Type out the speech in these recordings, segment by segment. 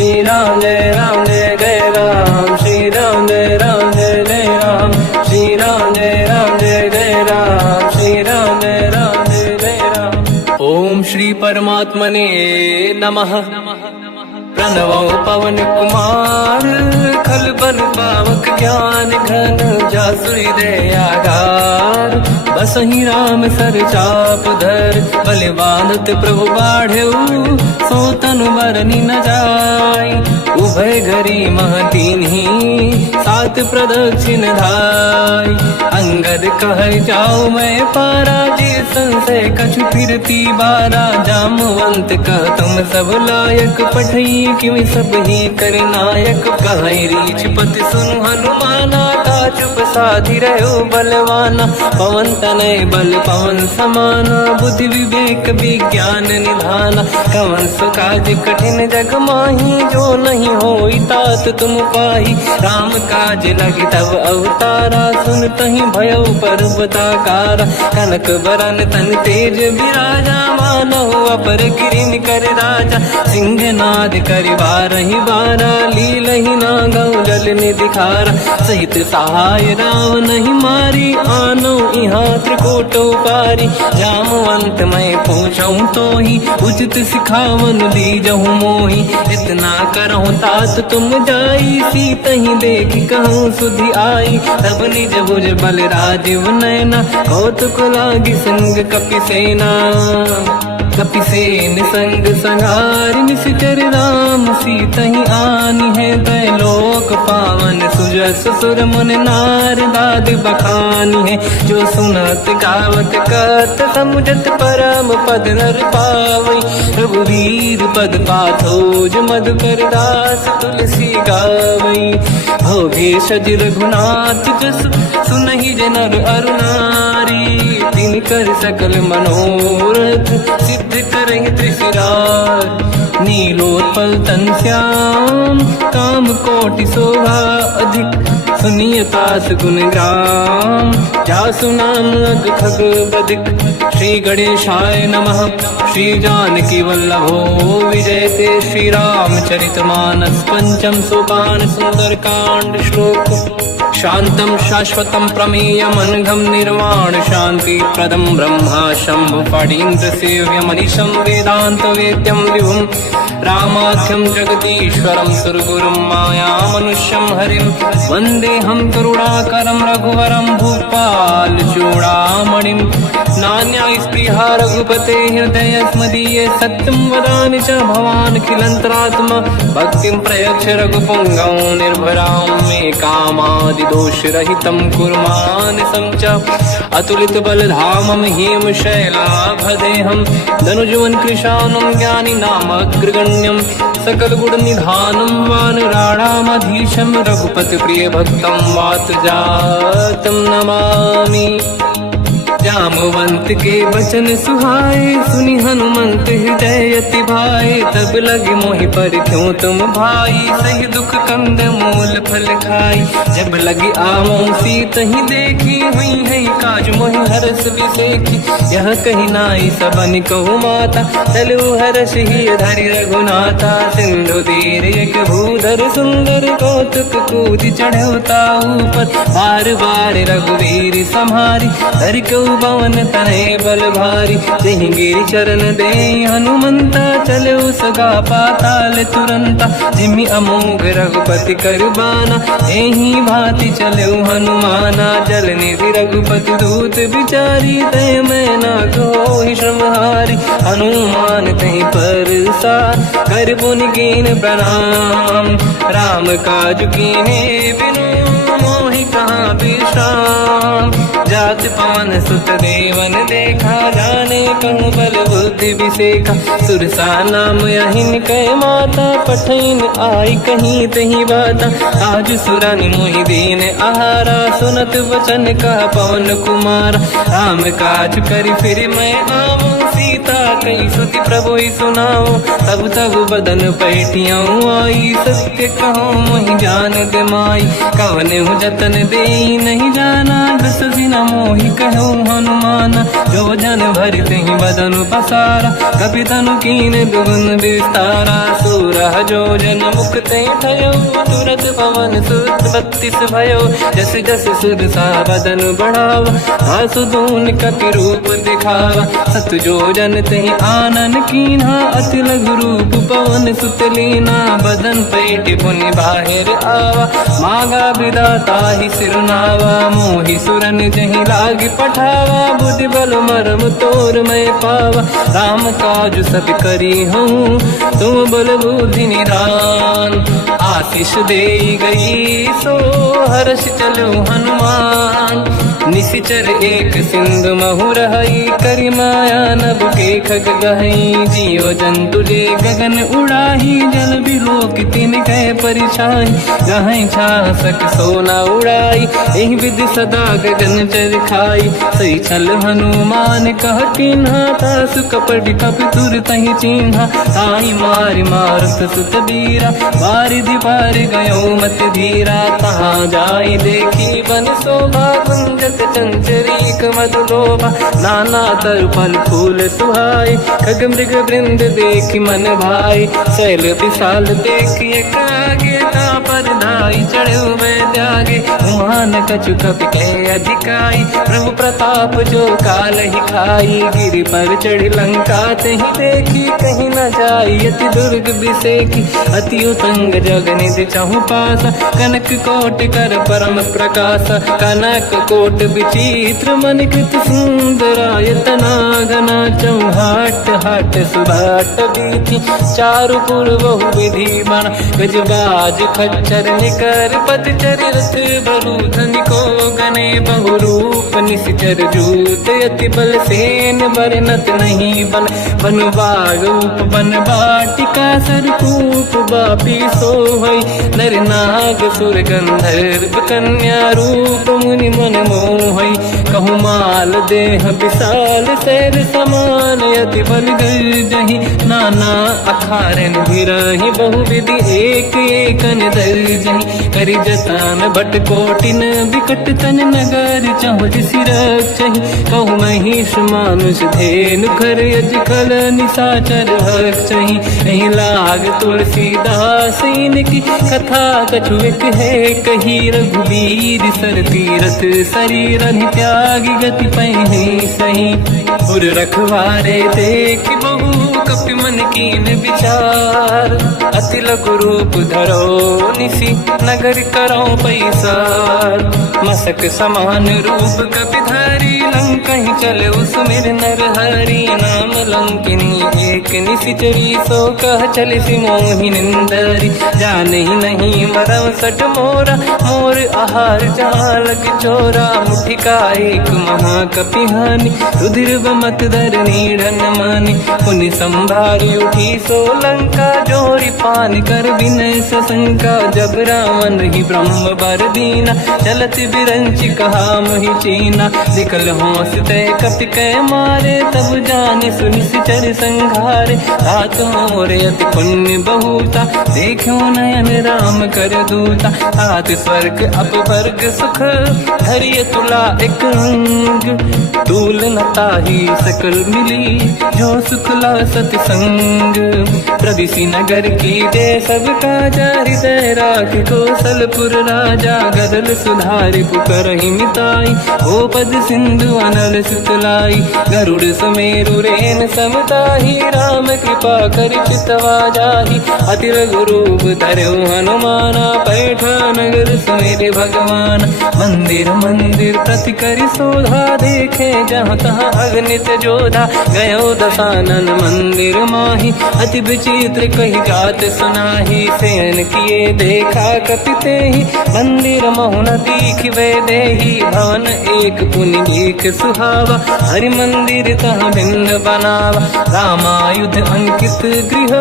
श्री राम जय जय राम, श्री राम जय जय राम, श्री राम जय जय राम, श्री राम जय जय राम। ओम श्री परमात्मने नमः। प्रणवो पवन कुमार, खल बल पावक ज्ञान घन, जासुरी दयागार। बसहि राम सर चाप धर, बलवानत प्रभु बाढ़ऊ, सो तनु बरनि न जाय। उभय घरी मह दीन्ही, सात प्रदक्षिण धाय। अंगद कह जाऊ मैं पारा, जे संशय कछु फिरती बारा। जामवंत कह तुम सब लायक, पठई किमि सब ही कर नायक। कहि रीछ पति सुनु हनुमाना, चुप साधि रहो बलवाना। पवन तनय बल पवन समाना, बुद्धि विवेक विज्ञान निधाना। कवन सो काज कठिन जग माही, जो नहीं होई तात तुम पाही। राम काज लगी तब अवतारा, सुनतहि भयउ पर्वताकारा। कनक बरन तन तेज बिराजा, मानहु अपर गिरिन कर राजा। सिंहनाद करि बारहि बारा, लीलहि नागौ जल निधिखारा। सहित सहाय राम नहीं मारी, आनो इहाँ त्रिकोटौ पारी। जामवंत मैं पूछऊँ तोहि, उचित सिखावन दीजहु मोहि। इतना करहु तात तुम जाई, सीतहि देखि कहूँ सुधि आई। तब निज भुज बल राजीव नैना, कौतुक लागी संग कपिसेना। कपिसेन संग संहारि, निशिचर राम सीतहि आनी है। दैलोक पावन सुजस सुर मुनि नार, दाद बखानी है। जो सुनत गावत कत, समुझत परम पद नर पावई। रघुवीर पद पाथोज, मधुकर दास तुलसी गावई। भोगे सज रघुनाथ जस, सुनहि जनर अरु नारी। तिन कर सकल मनोरथ, सिद्ध करहि त्रिशिरार। नीलोत्पल तन श्याम, काम कोटि शोभा अधिक। सुनिय पास गुण ग्राम, जासु नाम अग खग बदिक। श्री गणेशाय नमः। श्री जानकी वल्लभो विजयते, श्री रामचरित मानस। पंचम सोपान सुंदर कांड श्लोक। शांतं शाश्वतं प्रमेयम्, अनघं निर्वाण शांति प्रदं। ब्रह्मा शंभु फणीन्द्र सेव्यम्, मनीषं वेदांत वेद्यं विभुम्। रामाख्यं जगदीश्वरं, सुरगुरुं मायामनुष्यं हरिं। वन्देऽहं करुणाकरं रघुवरं, भूपाल चूडामणिं। नान्या स्पृहा रघुपते हृदय स्मदीये, सत्यं वदामि च भवानखिलन्तरात्मा। भक्तिं प्रयच्छ रघुपुङ्गं, निर्भरां मे कामादिदोषरहितं कुर्मानसं च। अतुलित बलधामं हेमशैलाभदेहं, धनुजवन कृशानं ज्ञानी नामग्रगण्यं। सकल गुण निधानं वानराणामधीशं, रघुपति प्रिय भक्तं वात जातं नमामि। जामवंत के वचन सुहाए, सुनि हनुमंत हृदय अति भाए। तब लगे मोहि पर क्यों तुम भाई, सही दुख कंद मूल फल खाई। जब लगी आवों सीतहि देखी, हुई है काज मोहि हरस बिसेखी। यह कही नाई सबन कहु माता, चलु हरष ही धरि रघुनाथा। सिंधु तीर एक भूधर सुंदर, कौतुक कूदि चढ़ौता ऊपर। बार बार रघुवीर सम्हारी, धरि कऊ पवन तनय बल भारी। जहि गिरि चरण दे हनुमंता, चले सगा पाताल तुरंता। जिमि अमोघ रघुपति कर बाना, एहि भांति चले हनुमाना। जल निधि रघुपति दूत बिचारी, तय मैं ना कोहि श्रमहारी। हनुमान तहि परसार, कर पुनि कीन प्रणाम। राम काज कीन्हे बिनु, मोहि कहाँ विश्राम। जात पावन सुत देवन देखा, जाने कहूँ बल बुद्धि विसेखा। सुरसा नाम यहिन कै माता, पठैन आई कहीं तही बाता। आज सुरनि मोहि दीन आहारा, सुनत वचन का पवन कुमार। राम काज करि फिर मैं आवूं, सीता कई सुति प्रभु सुनाओ। तब तब बदन पैठियाँ आई, सत्य कहो मोहि जान माई। कवन जतन दे नहीं जाना, दस दिन मोहि कहु हनुमान, जो जन भरते ही बदन पसारा, कपि तनु कीन दुगुन विस्तारा। सूरह जो जन मुख ते भयो, तुरत पवन सुत 32 भयो। जस जस सुध सा बदन बढ़ावा, आसु दून कपि रूप दिखावा। सत जो जन ते आनन कीन्हा, अति लघु रूप पवन सुत लीना। बदन पेट पुनि बाहिर आवा, मांगा विधाता ही सिरनावा। मोहि सुरन जहि लाग पठावा, बुद्धि बल मरम तोर मैं पावा। राम काज सब करी हूँ, तुम बल बुद्धि निधान। आशीष दे गई सो हर्ष चलो हनुमान। निशिचर एक सिंधु महु रहई, करि माया नभ के खग गहई। जीव जंतु ले गगन उड़ाही, जल बिलोक तिन कह परिछाई। गहई छासक सोना उड़ाई, एहि विधि सदा गगन चर खाई। सही छल हनुमान कह किन्हा, तासु कपट कपि तुर तहि चिन्हा। ताई मारि मारुत सुत बीरा, बारिधि पार गयो मत धीरा। तहाँ जाई देखी बन शोभा, कुंजत चंचरीक मधुलोभा। नाना तर फल फूल सुहाई, खग मृग वृंद देखि मन भाई। शैल विशाल देखिए कागे, पर धाई चढ़ो मैं त्यागे। उमान कछु कपि के अधिकाई, प्रभु प्रताप जो काल ही खाई। गिरि पर चढ़ लंका तहि देखी, कहीं न जाई अति दुर्ग बिसेकी। अति उतंग जग निधि चहु पासा, कनक कोट कर परम प्रकाश। कनक कोट विचित्र मन कृत सुंदरायतना घना। चौहाट हाट सुभाट बीथी, चारु पुर बहु विधि बना। गजबाज खच्चर निकर पतचर, रथ बरु धनिको गने बहु रूप। निशिचर जूत अति बल सेन, बरनत नहीं बन। बन बाग रूप बन बाटिका, सरकूप बापी सोहई। नर नाग सुर गंधर्व कन्या, रूप मुनि मन मोहई। कहु माल देह विशाल, शैल समान अति बल गर्जहि। नाना अखारन भिरहि, बहु विधि एक एकन दर्जहि। करि जतन भट कोटिन, विकट तन नगर चहु जिसि रक्षहि। कहु महिष मानुष धेनु, खर यज खल निशाचर भक्षहि। एहि लाग तुलसीदास इनकी, कथा कछु एक है कही। रघुबीर सर तीरथ शरीर, त्यागी गति पहि सही। उर रखवारे देख बहु, कपि मन कीन विचार। अति लघु रूप धरो निसी, नगर करो पैसार। मसक समान रूप कपि धारी, लंका ही चले उसमें नर हरि। नाम लंकिनी एक निशिचरी, सो कह चले सि मोहि निंदरी। जान ही नहीं मरम सट मोरा, मोर आहार जालक चोरा। मुठिका एक महाकपि हानि, रुधिर बमत धर नीढ़न मानि। पुनि संभारी उठी सो लंका, जोरी पान कर विनय सशंका। जब रावण ही ब्रह्म बर दीना, चलत बिरंच कहा मोहि चीना। निकल होश तय कपि कै मारे, तब जाने सुनिश्चर संघारे। तात मोर अति पुण्य बहुता, देखो नयन राम कर दूता। तात स्वर्ग अपवर्ग सुख, धरिय तुला एक अंग। तूल न ताहि सकल मिली, जो सुखला सतसंग। प्रदिशि नगर की जय सब काजा, हृदय राख कौशलपुर राजा। गदल सुधारि पुकारहि मिताई, ओ पद सिंधु अनल सुतलाई। गरुड़ सुमेरु रेन समताहि, राम कृपा कर चितवा जाहि। अति लघु रूप धरौ हनुमाना, पैठा नगर सुमेरे भगवान। मंदिर मंदिर प्रति करि शोधा, देखे जहाँ तहाँ अगणित जोधा। गयो दशानन मंदिर माहि, अति विचित्र कही जात सुनाहि। शयन किए देखा कपि तेहि, मंदिर महु न दीखिबे देहि। भवन एक पुनि देख सुहावा, हरि मंदिर तहाँ भिन्न बनावा। रामायुध अंकित गृह,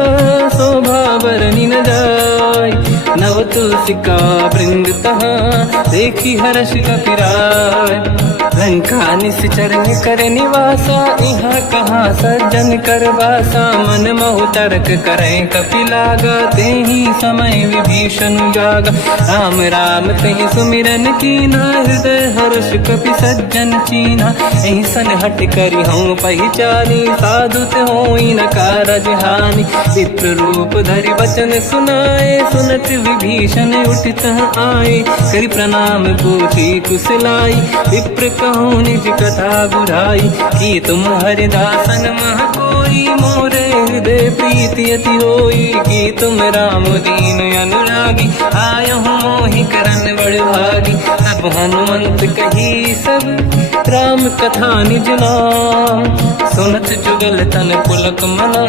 शोभा बरनि न जाय। नव तुलसिका वृंद तहाँ, देखी हर्ष कपि राय। लंका निश्चर कर निवासा, यहाँ कहाँ सज्जन कर वासा। मन महु तर्क करें कपिलागा, ते ही समय विभीषण जागा। राम राम तेहि सुमिरन कीना, हृदय हर्ष कपि सज्जन चीना। ऐसन हट करि हूँ पहचानी, साधु ते होई न कारज हानि। विप्र रूप धरि वचन सुनाए, सुनत विभीषण उठित आए। करि प्रणाम पूछी कुशलाई, विप्र कहूँ निज कथा बुझाई। कि तुम हरिदासन मह कोई, मोरे हृदय प्रीति अति होई। कि तुम राम दीन अनुरागी, आयहु मोहि करन बड़ भागी। तब हनुमंत कही सब राम कथा निज नाम, सुनत जुगल तन पुलक मना,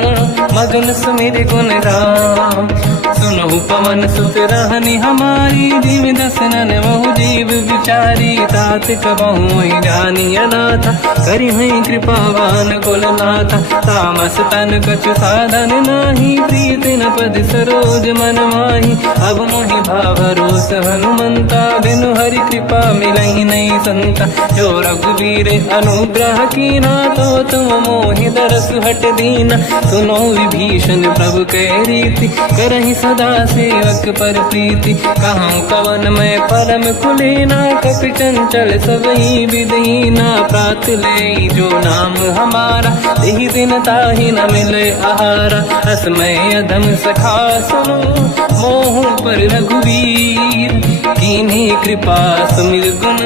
मगन सुमिर गुण राम। सुनहु पवन सुत रहनि हमारी, जीव दसनन महु जीव विचारी। तात कबहु जानी अनाथा, करिहै कृपावान कुलनाथा। तामस तन कछु साधन नाही, प्रीति न पद सरोज मन माही। अब मोहि भावरोस हनुमंता, बिनु हरि कृपा मिलहि नहीं संता। जो रघुवीर अनुग्रह कीना, तो तुम मोहि दरस हट दीना। सुनो विभीषण प्रभु के रीति, करहि सदा सेवक पर प्रीति। कहूँ कवन मैं परम कुलीना, कपि चंचल सबहि विदहीना। प्रात ले जो नाम हमारा, यही दिन ताहि न मिले आहारा। असमय अधम सखा सुनो, मोह पर रघुवीर। कीन्ही कृपा सुमिर गुण,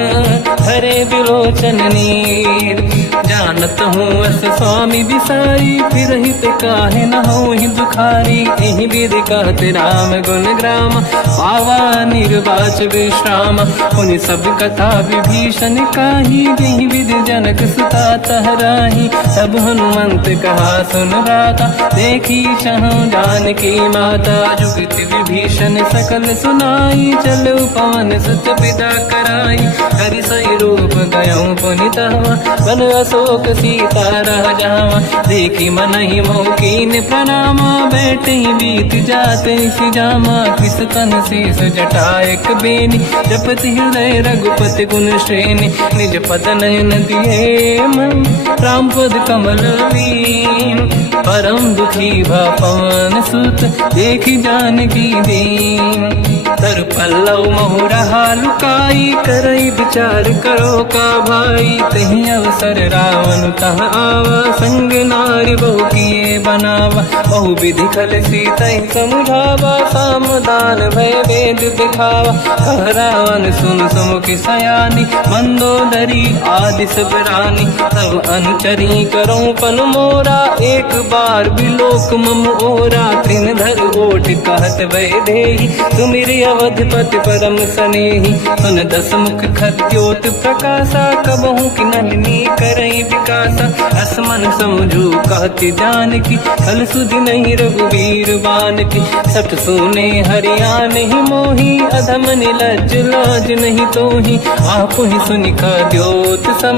हरे बिलोचन नीर। जानत हूँ अस स्वामी बिसारी, फिर हित काहे न होहि दुखारी। एहि विधि कहते राम गुण ग्राम, पावा निर्वाच विश्राम। पुनि सब कथा विभीषण काही, जेहि विधि जनक सुता तहराही। तब हनुमंत कहा सुन राता, देखी चहु जानकी माता। जुगति विभीषण सकल सुनाई, चलऊ पवन सुत पिता कराई। हरि सही रूप गयऊँ पुनितवा, बन अशोक सीता रह जावा। देखी मनहि मोह कीन प्रणामा, बैठे ही बीत जाते सिजामा। किस तन शेष जटायक बेनी, जपति हृदय रघुपति गुण श्रेणी। निज पद नयन दिए मन, राम पद कमल लीन। परम दुखी भा पवन सुत, देखी जानकी दीन। तर पल्लव महु रहा लुकाई, करई विचार करो का भाई। तहि अवसर रावण तह आवा, संग नारी बहु किए बनावा। बहु विधि खल सीतहि समुझावा, सामदान भय वेद दिखावा। कह रावण सुन सुमुखि सयानी, मंदोदरी आदि सब रानी। तब अनुचरी करो पन मोरा, एक बार बिलोक मम ओरा। तृण धर ओठ कहत भय देहि, सुमिरि अवधपति परम सनेहि। सुन दस मुख खद्योत प्रकाशा, कबहु कि नलिनी करई विकासा। असमन समझू कहति जानकी, खल सुधि नहीं रघुवीर बानकी। सठ सुने हरिया नहीं मोही, अधम निलज्ज लाज नहीं तोही। आपु ही सुनि खद्योत सम,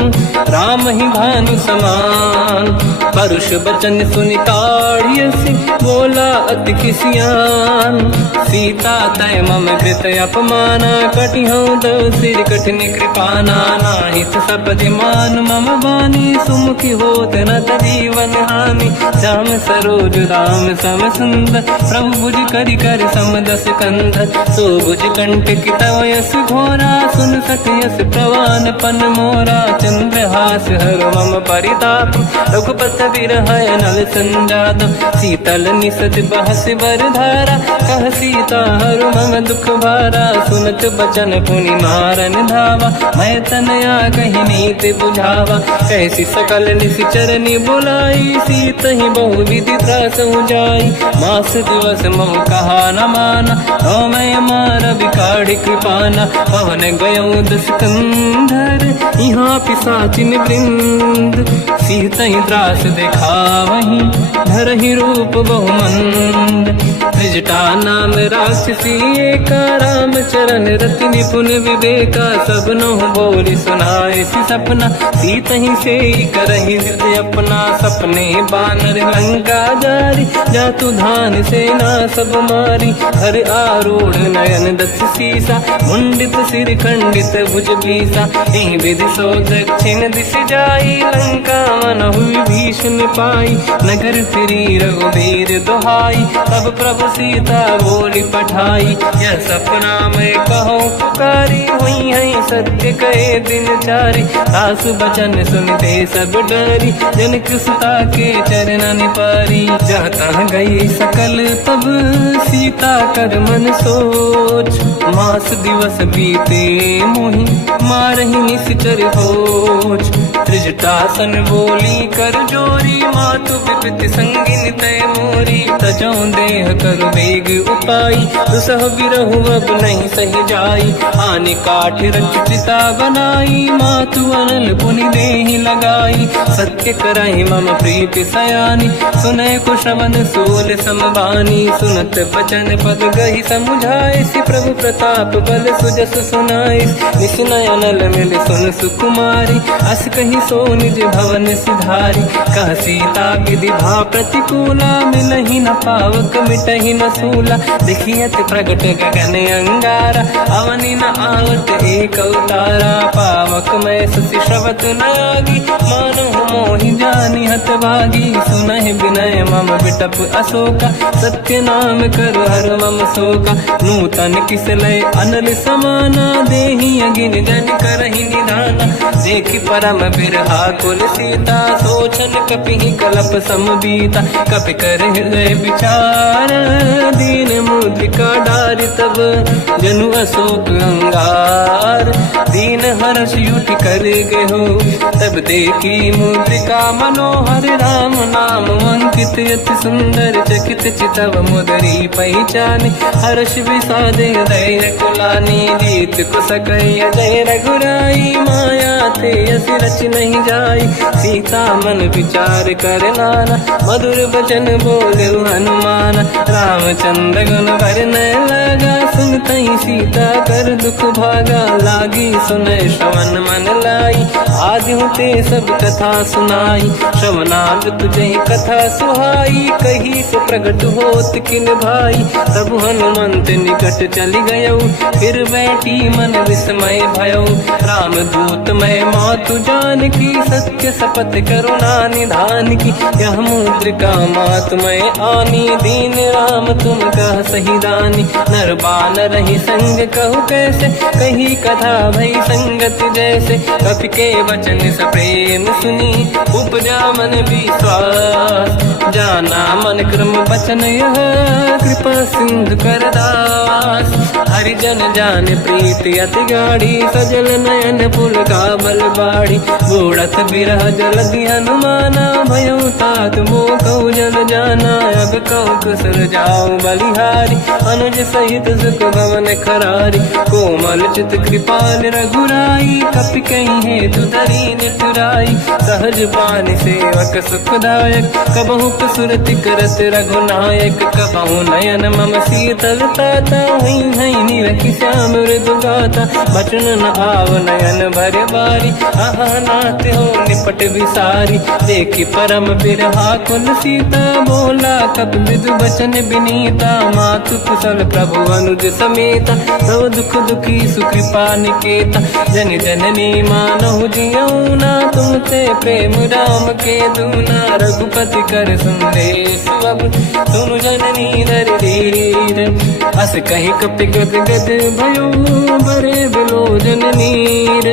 राम ही भानु समान। परुष बचन सुनि ताड़ियसि, बोला अति किसियान। सीता तय मम कृत अपमाना, कटिहऊँ दो सिर कठिन कृपाना। नाहित सपदि मान मम बानी, सुमुखी होत न जीवन हानि। श्याम सरोज राम सम सुंदर, प्रभु भुज करि कर सम दस कंधर। सो भुज कंटक तव यस घोरा, सुन सत यस प्रवान पन मोरा। चंद्रहास हर मम परिताप, रघुपत विरह नल संजात। शीतल निसत बहस बर धारा, कह सीता हर मम दुख भारा। सुनत बचन पुनि मारन धावा, मैं तनया कही नीति बुझावा। कैसी सकल निश्चरनि बुलाई, सीत ही बहु विधि त्रास जाई। मास दिवस मोह कहा न माना, तो मैं मार बिकाढ़ कृपाना। पवन गयऊँ दस कंधर, यहाँ पिशाचिन वृंद। सीत ही त्रास दिखावहीं, धरहि रूप बहुमंद। त्रिजटा नाम राक्षसी एका, राम चरण रति निपुण विवेका। सब नहुँ बोली सुनाए सी सपना, सीत ही से करहि हृदय अपना। सपने बानर लंका जारी, जातु धान सेना सब मारी। हर आरूढ़ नयन दस सीसा, मुंडित सिर खंडित भुज बीसा। एहि विधि सो दक्षिण दिश जाई, लंका मनहु विभीषण पाई। नगर फिरी रघुबीर दुहाई, तब प्रभु सीता बोली पठाई। यह सपना मैं कहूँ पुकारी, हुई है सत्य कहे दिन चारी। सास बचन सुनते सब डरी, जनक सुता के चरणन पारी। जहाँ तहाँ गई सकल तब सीता कर मन सोच। मास दिवस बीते मोहि मारहि निश्चर होच। त्रिजटासन बोली कर जोरी, मातु विपति संगिन तय मोरी। तजौ देह कर वेग उपाई, दुसह बिरहु अब नहीं सही जाई। आने काठ रचिता बनाई, मातु अनल पुनि देहि लगाई। सत्य करहि मम प्रीति सयानी, सुनय कुशवन सोल समबानी। सुनत बचन पद गहि समुझाए, सि प्रभु प्रताप बल सुजस सुनाई। निसुनय अनल मिल सुन सुकुमारी, अस कहि सो निज भवन सिधारी। कह सीता विधि भा प्रतिकूला, मिलहि न पावक मिटहि न सूला। देखियत प्रगट गगन अंगारा, अवनि न आवत एक अवतारा। पावक मैं ससि श्रवत न आगी, मानहु मोहि जानि हत भागी। सुनहि विनय मम बिटप अशोका, सत्य नाम कर हर मम शोका। नूतन किस लय अनल समाना, देहि अगिन जन करहि निधाना। देखि परम बिरहा कुल सीता, सोचन कपिहि कलप समबीता। कपि कर हृदय विचार, दीन मुद्रिका डारि तब जनु अशोक अंगार। दीन हर्ष युति कर गेहु, तब देखी मुद्रिका मनोहर। राम नाम अंकित अति सुंदर, चकित चितव मुदरी पहचान। हर्ष विषादे हृदय कुलानी, जीत कुसकय जय रघुराई। माया थे अस रच नहीं जाई, सीता मन विचार कर नाना। मधुर बचन बोले हनुमान, रामचंद्र गुण वर्णय लगा। सुनतहि सीता कर दुख भागा, लागी सुनय श्रवण मन लाई। आदि होते सब कथा सुनाई, श्रवणार्थ तुझे कथा सुहाई। कही से प्रगट होत किन भाई, तब हनुमंत निकट चली गयो। फिर बैठी मन विस्मय भयो, राम दूत मैं मातु जान की। सत्य शपथ करुणा निधान की, यह मुद्रिका मातु मैं आनी। दीन राम तुम कह सही दानी, नर बानर ही संग कहु कैसे। कही कथा भई संगत जैसे, कपि के वचन सप्रेम सुनी। उपजा मन विश्वास, जाना मन क्रम वचन यह। कृपा सिंधु कर दास, हरिजन जान प्रीति अति गाढ़ी। सजल नयन पुल का बल बाढ़ी, बूढ़त बिरह जलधि हनुमाना। भयो तात मोह कहु जल जाना, अब कहु कुशल जाऊ बलिहारी। अनुज सहित सुख भवन खरारी, कोमल चित कृपाल रघुराई। कपि कहीं हेतु धरी निठुराई, सहज पानि सेवक सुखदायक। कबहु कसुरति करत रघुनायक, कबहु नयन मम शीतल ताता। हुई है निरखि श्याम मृदु गाता, बचन न आव नयन भर बारी। आहा नाथ हो निपट विसारी, देखि परम बिरहा कुल सीता। बोला कपि विदु बचन विनीता, मातु कुशल प्रभु अनुज समेता। सब दुख दुखी सुकृपा निकेता, जन जननी मानहु जियौना। तुमसे प्रेम राम के दूना, रघुपति कर संदेश अब सुनु जननी नर धीर। अस कहि कपि गद गद भयो, बरे बिलोचन नीर।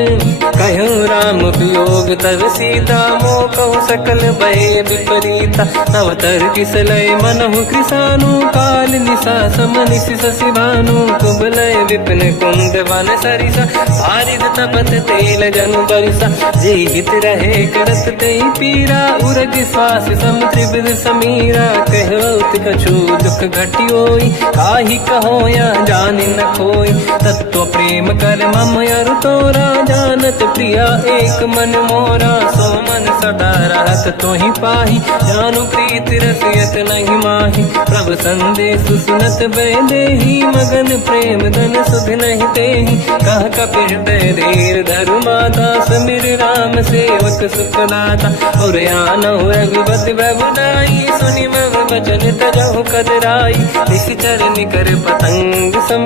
कहूँ राम वियोग तब सीता, मोह कहु सकल भय विपरीता। तव तर किस लय मनहु कृसानु, काल निशा समनिश शशि भानु। कुबलय विपिन कुंद वन सरिसा, पारिद तपत तेल जनु बरिसा। जे हित रहे करत ते पीरा, उरग श्वास सम त्रिविध समीरा। कहत कछु दुख घटियोई, काहि कहो या जानि न खोई। तत्व प्रेम कर मम अरु तोरा, जानत प्रिया एक मन मोरा, सो मन सदा रहत तो ही पाही, जानु प्रीत रसियत नहीं माही। प्रभु संदेश सुनत बैदेही, मगन प्रेम धन सुध नहीं तेही। कह कपि हृदय धीर धरु माता, समिर राम सेवक सुखदाता। और आनहु रघुपति बहुदाई, सुनि मम वचन तजहु कदराई। निश्चर निकर पतंग सम,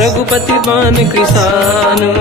रघुपति बान कृसानु।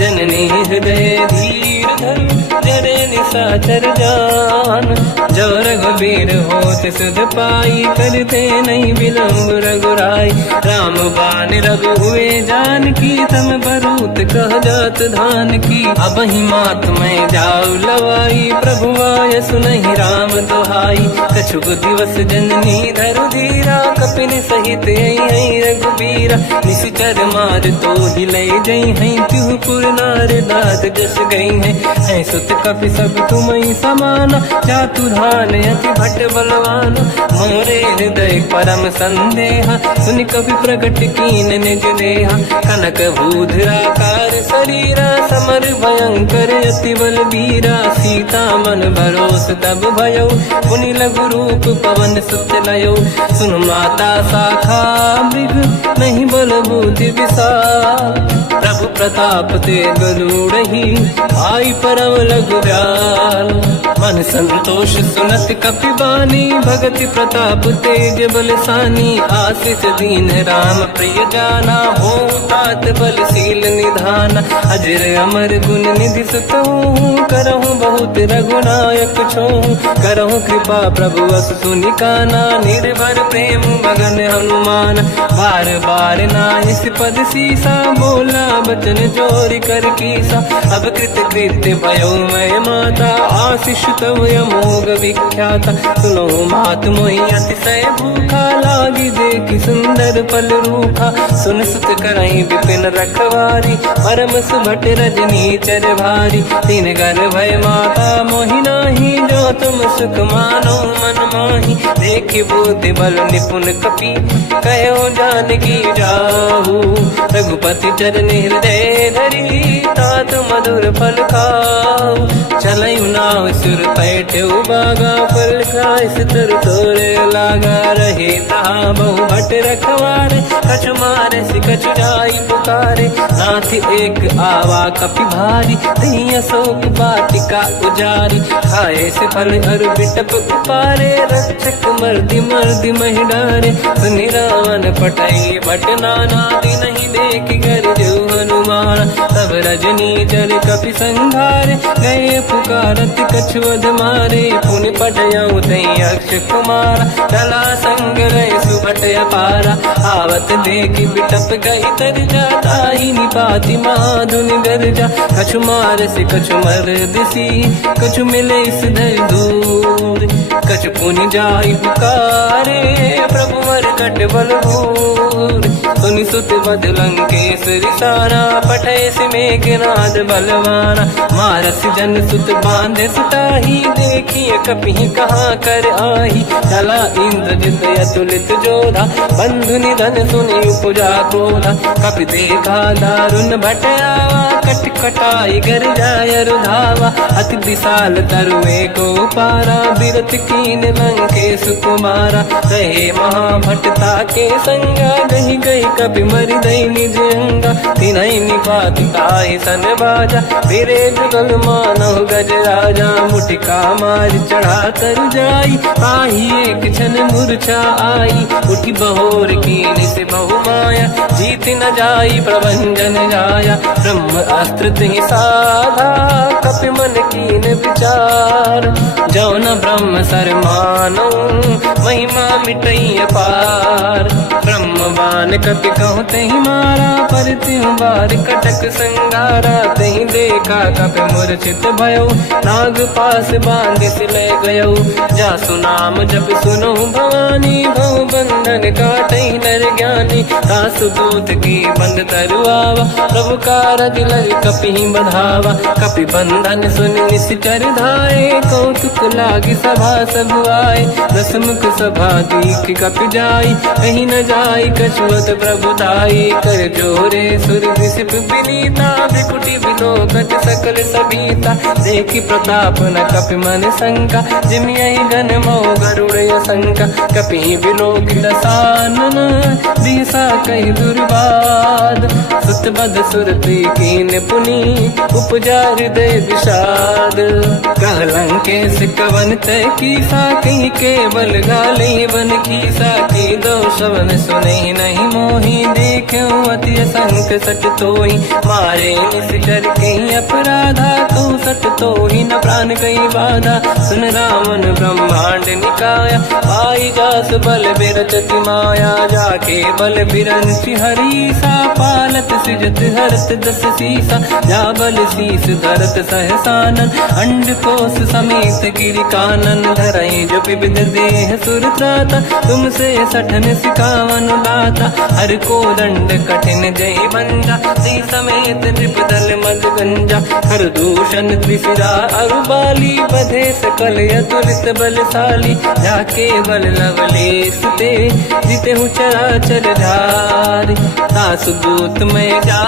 जननी हृदय धीर धरु, जरे निशाचर जान। जो रघुबीर होत सुध पाई, करते नहीं विलम्ब रघुराई। राम बान रघु हुए जानकी, तम बरूत कह जात धान की। अब ही मात मैं जाऊ लवाई, प्रभु आय सुनहि राम दुहाई। कछुक दिवस जननी धरु धीरा, कपिन सहित आई रघुबीरा। निश्चर मार तो ही ले जई हैं, त्युह पुर नार दाद जस गई हैं। सुत कपि सब तुमहि समाना, जातु धान अति भट बलवान। मोरे हृदय परम संदेहा, सुनि कपि प्रगट कीन निज देहा। कनक भूधराकार शरीरा, समर भयंकर अति बलबीरा। सीता मन भरोस तब भयो, पुनि लघु रूप पवन सुत लयो। सुन माता शाखा मृग, नहीं बल बुद्धि विशाल। प्रभु प्रताप ते गरुड़हि, आई परम लघु दयाल। मन संतोष सुनत कपि बानी, भगति प्रताप तेज बलसानी। आशीष दीन राम प्रिय जाना, हो तात बलशील निधान। अजर अमर गुण निधि सुतहु, करहु बहुत रघुनायक छोहु। करहु कृपा प्रभु अस सुनि काना, निर्भर प्रेम मगन हनुमान। बार बार नाहिस पद सीसा, बोला बचन जोरि कर कीसा। अब कृत कृत्य भयो मैं माता, आशीष तव अमोघ विख्याता। सुनो मात मोहि अतिशय भूखा, लागी देखि सुंदर फल रूखा। सुन सुत करहि विपिन रखवारी, परम सुभट रजनी चर भारी। तीन घर भय माता मोहि नाही, जो तुम सुख मानो मन माही। देखि बुद्धि बल निपुण कपि, कहो जानकी जाहू। रघुपति चरण हृदय धरी, तात मधुर फल खाऊ। चलऊ नाव सुर पैठ उबागा, फल खाय सितर तोरे लागा। रहे तहाँ बहु भट रखवारे, कछु मारे सि कछु जाई पुकारे। नाथ एक आवा कपि भारी, दही अशोक वाटिका उजारी। खाए से फल अर बिटप उपारे, रक्षक मर्दि मर्दि महि डारे। सुनि रावण पटई भट नाना, नहीं देख कर जो हनुमान। तब रजनी जल कपि संघारे, गए पुकारत कछुअध मारे। पुनि पटयऊ तई अक्ष कुमारा, चला संग रहे सुभट अपारा। आवत देखि बिटप गई तरजा, ताहि निपाति माधुनि गरजा। कछु मार से कछु मर दिसी, कछु मिले इस धर दूर। कछु पुनि जाई पुकारे, प्रभु मरकट बलभूर। सुनि सुत बद लंकेश्वरी सारा, पठय से मेघनाद बलवाना। मारस जन सुत बांधे सुताही, देखिए कपि कहाँ कर आही। चला इंद्रजित अतुलित जोधा, बंधु निधन सुनि उपजा क्रोधा। कपि देखा दारुण भट आवा, कट कटाई गर जाय रुधावा। अति विशाल तरुए को पारा, बिरत कीन लंकेश कुमारा। रहे महाभटता के संगा, गही गई कपि मरि दई निज अंगा। तिन्हि निपाति ताहि सन बाजा, फिरे जुगल मानव गज राजा। मुटिका मार चढ़ा तर जाई, पाही एक क्षण मूर्छा आई। उठी बहोर कीन से बहु माया, जीत न जाई प्रभंजन जाया। ब्रह्म अस्त्र तिहि साधा, कपि मन कीन विचार। जो न ब्रह्म सर मानो, महिमा मिटई अपार। ब्रह्मवान कपि कहु तहि मारा, पर त्यों बार कटक संगारा। तहि देखा कपि मूर्छित भयो, नाग पास बांध सिले गयो। जासु नाम जप सुनो भवानी, भव बंधन काटहि नर ज्ञानी। दास दूत की बंद तरुआवा, प्रभु कारज लग कपि बधावा। कपि बंधन सुन निश्चर धाये, कौतुक लागी सभा सब आए। दसमुख सभा दीख कपि जाई, कहीं न जाई कछुअत प्रभु दाई। कर जोरे सुर विसिप विनीता, बिकुटी बिलोकत सकल सबीता। देखी प्रताप न कपि मन शंका, जिमियहि गण मोह गरुड़ असंका। कपि बिलोकित सानन, दिशा कहि दुर्बाद। सुत बद सुरति कीन पुनी, उपजा हृदय विषाद। कहलंकेश कवन तय कीसा, कहीं केवल गाले बन कीसा। की दो शवन सुने नहीं मोही, देख्यो अति असंक सट तोहि। मारे निश्चर कहीं अपराधा, तो सट तोहि न प्राण कहीं बाधा। सुन रावण ब्रह्मांड निकाया, पाई जास बल बिरचति माया। जाके बल बिरंचि हरीसा, पालत सृजत हरत दस सीसा। जा बल शीस धरत सहसानन, अंड कोश समेत गिरि कानन। धरई जो विविध देह सुर त्राता, तुमसे सठन सिखावन दाता। हर को दंड कठिन जय बंजा, सी समेत नृपदल मद गंजा। हर दूषण त्रिशिरा अरुबाली, बधे सकल अतुलित बलशाली। जाके बल लवलेश ते, जिते हूँ चराचर धारी। दास दूत में जा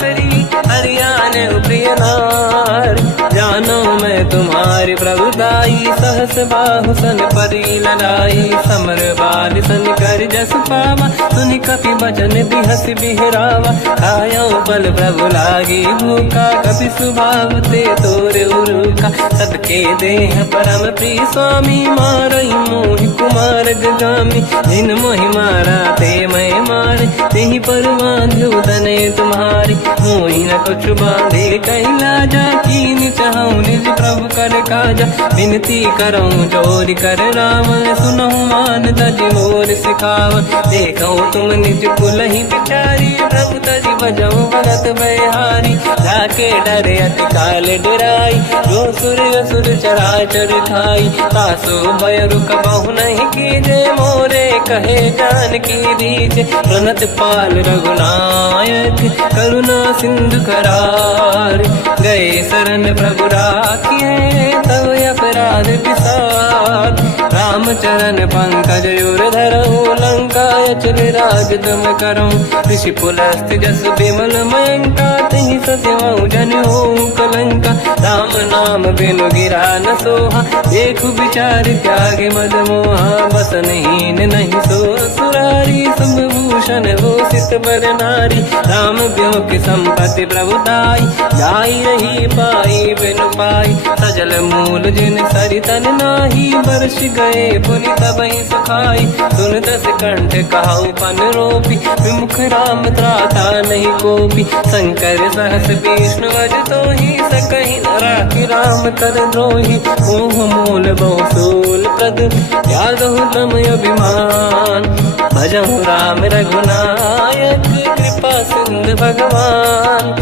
करी, हरियाण प्रिय नार। जानो मैं तुम्हारी प्रभुदाई, सहस बाहु सन परी लड़ाई। समर बाल सन कर जस पावा, सुनि कपि बचन बिहस बिहरावा। खायो बल प्रभु लागी भूखा, कपि स्वभाव ते तोरे उरुखा। सबके देह परम प्रिय स्वामी, मारई मोहि कुमार गगामी। जिन मोहि मारा ते मैं मारे, तेहि पर बांधु दने तुम्हारी। मोहि न कुछ बांधे कैलाजा, कीन चाहूं निज प्रभु कर काजा। विनती करऊं जोरि कर रावण, सुनहु मान तज मोर सिखावन। देखो तुम निज कुल ही बिचारी, प्रभु तज बजऊ भगत बहारी। जाके डरे अति काल डराई, जो सुर असुर चराचर खाई। तासो भय रुक बहु नहीं कीजे, मोरे कहे जान की दीजे। प्रणत पाल रघुनायक, करुणा सिंधु करार। गए शरण प्रभु राखिए, तब अपराध विसार। रामचरण पंकज उर धरऊं, लंका अचल राज तुम करऊं। ऋषि पुलस्त जस विमल मयंका, तिहि ससिवऊ जन होऊं कलंका। राम नाम बिनु गिरा न सोहा, देखु विचार त्यागे मद मोहा। बसनहीन नहीं सो सुरारी, शुभ भूषण हो सित बर नारी। राम ब्यों की संपत्ति प्रभुताई, जाई रही पाई बिनु पाई। सजल मूल जिन सरितन नाही, बरस गए पुनि तबहि सुखाई। सुन दस कंठ कहाऊ पन रोपी, विमुख राम त्राता नहीं कोपी। शंकर सहस विष्णु अज तोहि, सकहि न राखि राम कर द्रोही। मोह मूल बहु सूल प्रद, त्यागहु तम अभिमान। भजहु राम रघुनायक, कृपा सिंधु भगवान।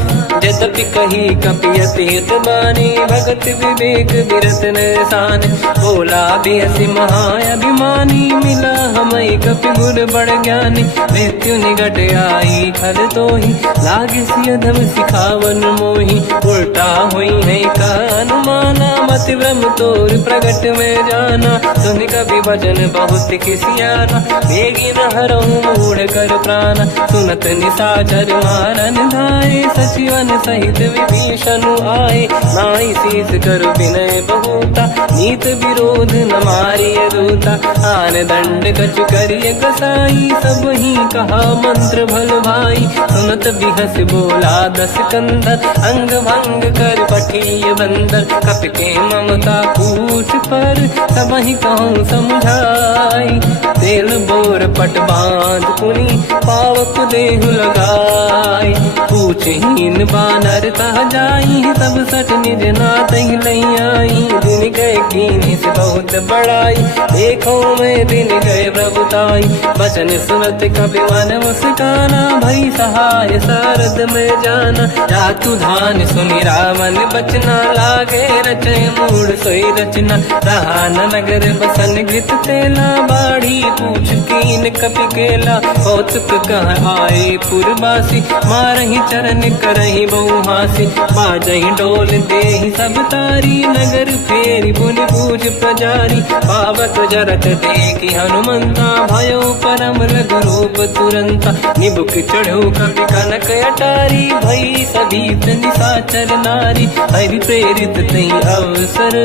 यद्यपि कही कपि अतीत बानी, भगत विवेक विरत निशान। बोला बेसी महाअभिमानी, मिला हमई कपि गुर बड़ ज्ञानी। मृत्यु निकट आई खल तोहि, लागे सियधम सिखावन मोहि। उल्टा हुई है का अनुमाना, मति ब्रह्म तोर प्रगट में जाना। सुन कपि भजन बहुत किसियाना, बेगी न हरऊं मूढ़ कर प्राण। सुनत निशाचर मारन धाये, सचिवन सहित विभीषण आए। नाई शीस कर विनय बहुता, नीत विरोध न मारिय दूता। आन दंड कछु करिय कसाई, सब ही कहा मंत्र भल भाई। सुनत बिहस बोला दस कंदर, अंग भंग कर पठिय बंदर। कपि के ममता पूछ पर, सब ही कहूँ समझाई। तेल बोर पट बांध पुनि, पावक देहु लगाई। पूछहीन बात नर तह जाई, सब सट निज नाथ ही लई आई। दिन गए कीनी से बहुत बड़ाई, देखो मैं दिन गए प्रभुताई। बचन सुनत कपि मन मुस्काना, भई सहाय सारद में जाना। जातु धान सुनि रावण बचना, लागे रचे मूड सोई रचना। रहा न नगर बसन गीत तेला, बाढ़ी पूछ कीन कपि केला। कौतुक कह आए पुरवासी, मारही चरण करही बहु हासी। बाजही डोल देहि सब तारी, नगर फेरी पुनि पूज प्रजारी। पावक जरत देखी हनुमंता, भयो परम रघुरूप तुरंता। निबुक चढ़ो कपि कनक अटारी, भई सभीत निशाचर नारी। हरि प्रेरित तई अवसर,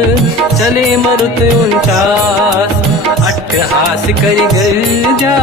चले मरुत 49। अट्टहास करि गर्जा,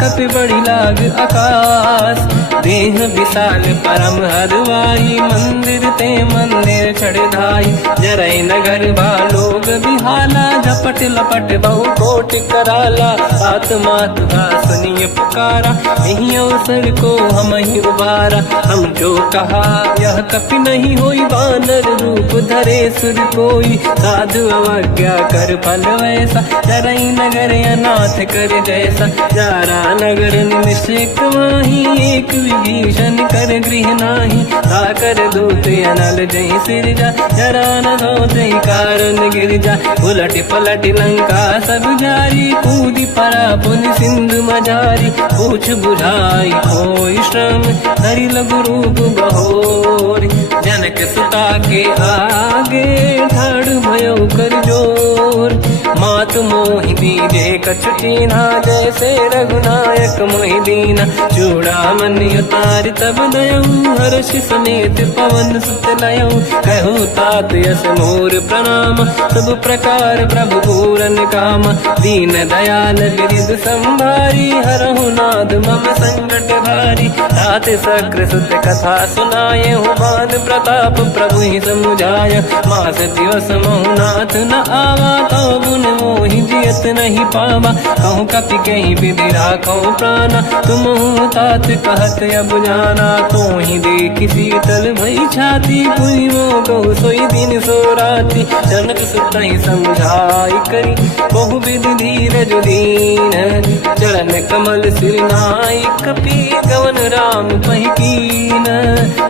कपि बड़ी लाग आकाश। देह विशाल परम हरवाई, मंदिर ते मंदिर चढ़ धाई। जरई नगर बालोग बिहाला, झपट लपट बहु कोट कराला। आत्मात का सुनिय पुकारा, यही अवसर को हम ही उबारा। हम जो कहा यह कपि नहीं होई, वानर रूप धरे सुर कोई। साधु अवज्ञा कर फल वैसा, जरई नगर अनाथ कर जैसा। जारा नगर निमिषेक माही, एक विभीषण कर गृह नाही। ताकर दूत अनल जय सिरजा, जरा न होते कारण गिरजा। उलट पलट लंका सब जारी, कूदी परा पुन सिंधु मजारी। पूछ बुझाई कोई श्रम, धरि लघु रूप बहोरी। जनक सुता के आगे, ठाड़ भयो कर जोर। मात मोहि दीजे कछु कीन्हा, जैसे रघुनायक मोहि दीना। चूड़ामणि उतारि तब दयऊ, हर्ष समेत पवन सुत लयऊ। कहु तात यस मोर प्रणाम, सब प्रकार प्रभु पूरन काम। दीन दयाल बिरिद संभारी, हरहु नाद मम संकट भारी। तात सक्र सुत कथा सुनाए, हूँ बान प्रताप प्रभु ही समुझाय। मास दिवस महु नाथ न आवा, तो गुण मोहि जियत नहीं पावा। कहूँ कपि कहीं विधि राखो प्राणा, तुम तात कहत अब जाना। तो ही देखी शीतल भई छाती, पुनि मोह कहु सोई दिन सो राति। जनक सुत ही समझाई करी, बहु विधि धीरज दीन। चरण कमल सिर नाई, कपि गवन राम पहि कीन।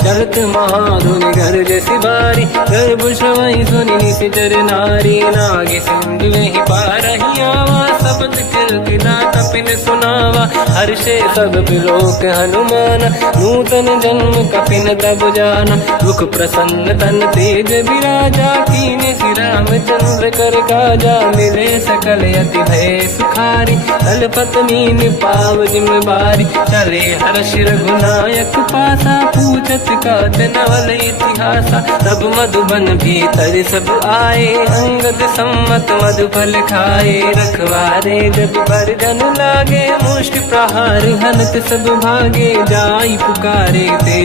चलत महाधुनि गर्ज सिबारी, गर्भ श्रवई सुनि निशिचर नारी। नागे सिंधु ही पारही आवा, शब्द कीर्तिना कपिन सुनावा। हर्षे सब बिलोक हनुमान, नूतन जन्म कपिन तब जाना। मुख प्रसन्न तन तेज विराजा, कीने श्री रामचंद्र कर काजा। मिले सकल यति भय सुखारी, तलपत मीन पाव जिम बारी। चले हर्ष रघुनायक पासा, पूछत कात नवल इतिहासा। तब मधुबन भीतर सब आए, अंगद सम्मत मधुफल खाए। रखवारे जब पर जन लागे, मुष्टि प्रहार हनत सब भागे। जाई पुकारे ते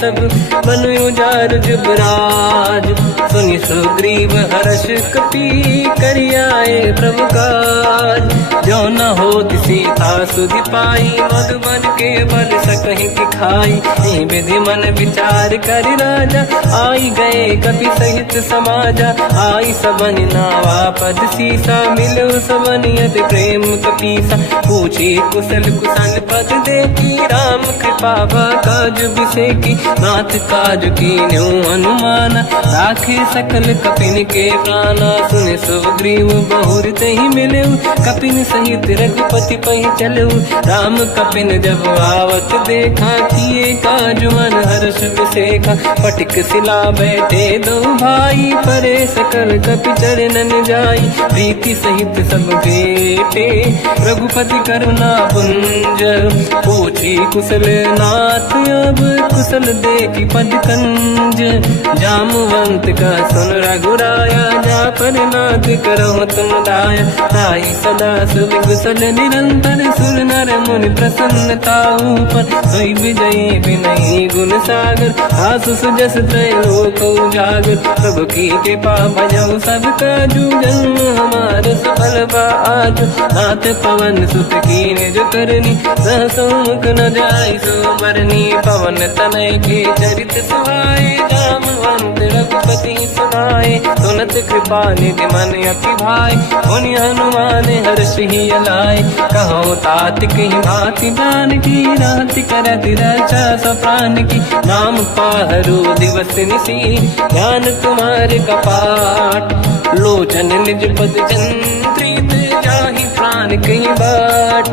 सब, मन उजार जुबराज। सुनि सुग्रीव हर्ष कपि, करियाए प्रभु काज। जो न होत सीता सुधि पाई, मधुबन के बल सकहि दिखाई। विधि मन विचार कर राजा, आई गए कपि सहित समाजा। आई सबन नावा पद सीसा, मिलो सबन यत प्रेम कपीसा। पूछी कुशल कुशल पद देखी, राम कृपा काज बिसेकी। नाथ काज कीन्हु हनुमाना, राखे सकल कपिन के प्राणा। सुन सुग्रीव बहुर तहि मिलऊ, कपिन सहित रघुपति पहि चलऊ। राम कपिन जब आवत देखा, किए काज मन हर्ष विसेखा। पटिक सिला बैठे दो भाई, परे सकल कपि चरणन जाई। प्रीति सहित सब बेटे, रघुपति करुणा पुंज। पूछी कुशल नाथ अब, कुशल देखी पद कंज। जामवंत का सुन रघुराया, जा पर नाथ करहु तुम दाया। ताई सदा सुविकुशल निरंतर, सुर नर मुनि प्रसन्नता ऊपर। सोई विजयी विनयी गुण सागर, आसु सुजस त्रैलोक उजागर। प्रभु की कृपा भजऊ सब काजू, जन्म हमार सफल बा आज। नाथ पवन सुत कीन्ह जो करनी, सहसो मुख न जाय सुमरनी पवन तनय के चरित सुहाए जामवंत रघुपति सुनाए सुनत कृपा निधि मन अति भाई मुनि हनुमान हर्ष ही अलाय कहो तात कहीं भांति जान की रात करत रक्षा सप्रान की नाम पाहरो दिवस निसी ध्यान तुम्हारे कपाट लोचन निज पद चंद्रित जाहि प्राण कहीं बाट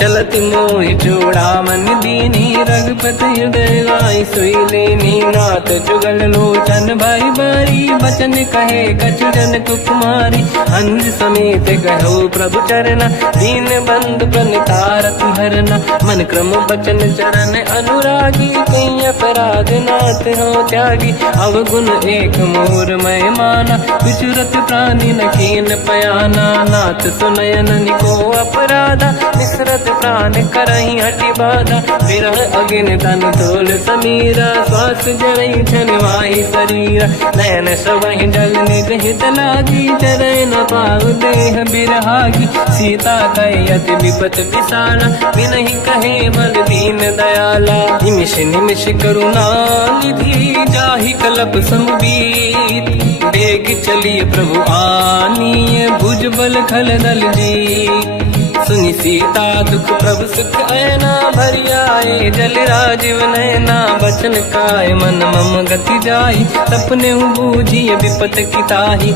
चलत मोहि जोड़ा मन दीनी रघुपति हृदय लाई सोई लेनी नाथ जुगल लोचन भाई बारी बचन कहे कछु जन कुमारी अंज समेत कहो प्रभु चरना दीन बंधु प्रणितारत हरना मन क्रम बचन चरण अनुरागी कहीं अपराध नाथ हो त्यागी अवगुण एक मोर मैं माना विचुरत प्राणी न कीन पयाना नाथ सुनयन निको अपराधा निसरत प्राण करही हटि बाधा विरह अगिन तन तोल समीरा श्वास जरई छनवाई शरीरा नयन सवहि जल निज हित लागी चरय न पाऊ देह बिरहागी सीता कहि अति विपत विसाला बिनहि कहे बल दीन दयाला निमिष निमिष करुणा निधि जाहि कलप समबीत बेग चलिए प्रभु आनीय भुज बल खल दल जी सुनि सीता दुख प्रभु सुख ऐना भरि आए जल राजीव नैना बचन काय मन मम गति जाई सपने बूझिए विपत किताही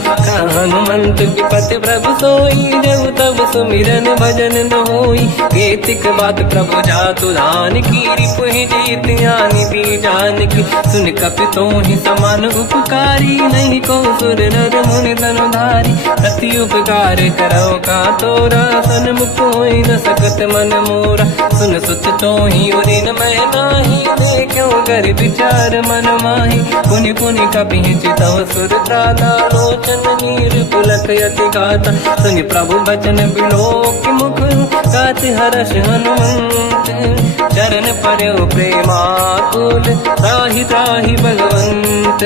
हनुमंत विपत प्रभु सोई जब तब सुमिरन भजन न होई केतिक बात प्रभु जातु धान की रिपुहि जीत यानि दी जान की सुन कपि तोहि समान उपकारी नहीं को सुर नर मुनि तनुधारी प्रति उपकार करो का तोरा सन्मुख कोई न सकत मन मोरा सुन सुत तो ही उरिन मैं नाही देखो कर विचार मन माही पुनि पुनि कपि चितव सुर त्राता लोचन नीर पुलक यति गाता सुनि प्रभु बचन बिलोक मुख गाति हर्ष हनुमंत चरण पर्यो प्रेमाकुल त्राहि त्राहि भगवंत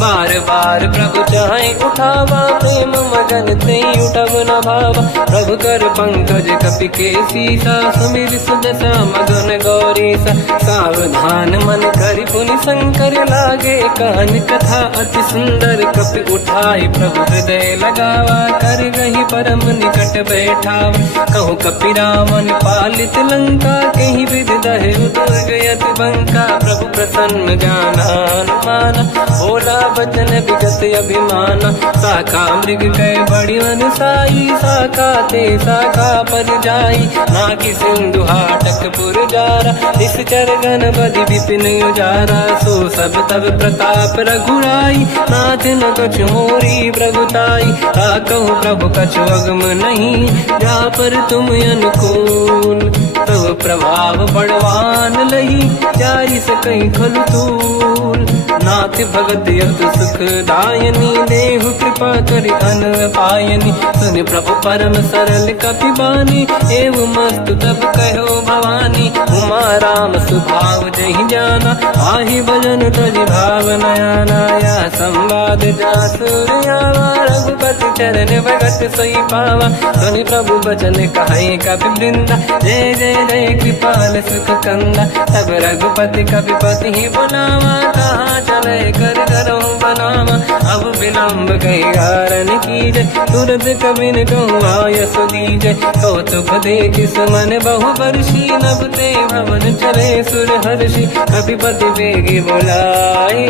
बार बार प्रभु चाहे उठावा प्रेम मगन ते उठब न भावा प्रभु कर पंकज कपि के सीसा सुमिर सुदशा मगन गौरीसा सावधान मन करि पुनि शंकर लागे कान कथा अति सुंदर कपि उठाई प्रभु हृदय लगावा कर गही परम निकट बैठावा कहु कपि रामन पालित लंका कहीं विधि दहे दुर्ग यति बंका प्रभु प्रसन्न जाना अनुमाना भोला बचन विगत अभिमाना शाखा मृग कह बड़ी मन साई शाखा ते शाखा पर जाई नाकि सिंधु हाटक पुर जारा निश्चर गण बदि विपिन उजारा सो सब तब प्रताप रघुराई नाथ न कछु मोरी प्रभुताई कहु प्रभु कछु अगम नहीं जा पर तुम अनुकूल तब प्रभाव बड़वान लही जाई सकई खलु तूल नाथ भगत यत सुख दायनी देहु कृपा करि अन पायनी सुनि प्रभु परम सरल कपि बानी एव मस्त तब कहो भवानी उमा राम सुभाव जहि जाना आहि भजन तजि भाव नयाना या संवाद जासुर आवा रघुपति चरण भगत सोई पावा सुनि प्रभु बचन कहे कपि वृंदा जय जय जय कृपाल सुख कंदा तब रघुपति कपिपति ही बुलावा कहाँ चले कर करो बनावा अब विलम्ब कई कारण कीजय तुरंत कबिन कहूँ आयस दीजय कौतुक देख सुमन बहु वर्षी नभ ते भवन चले सुर हर्षि कपिपति बेगी बुलाए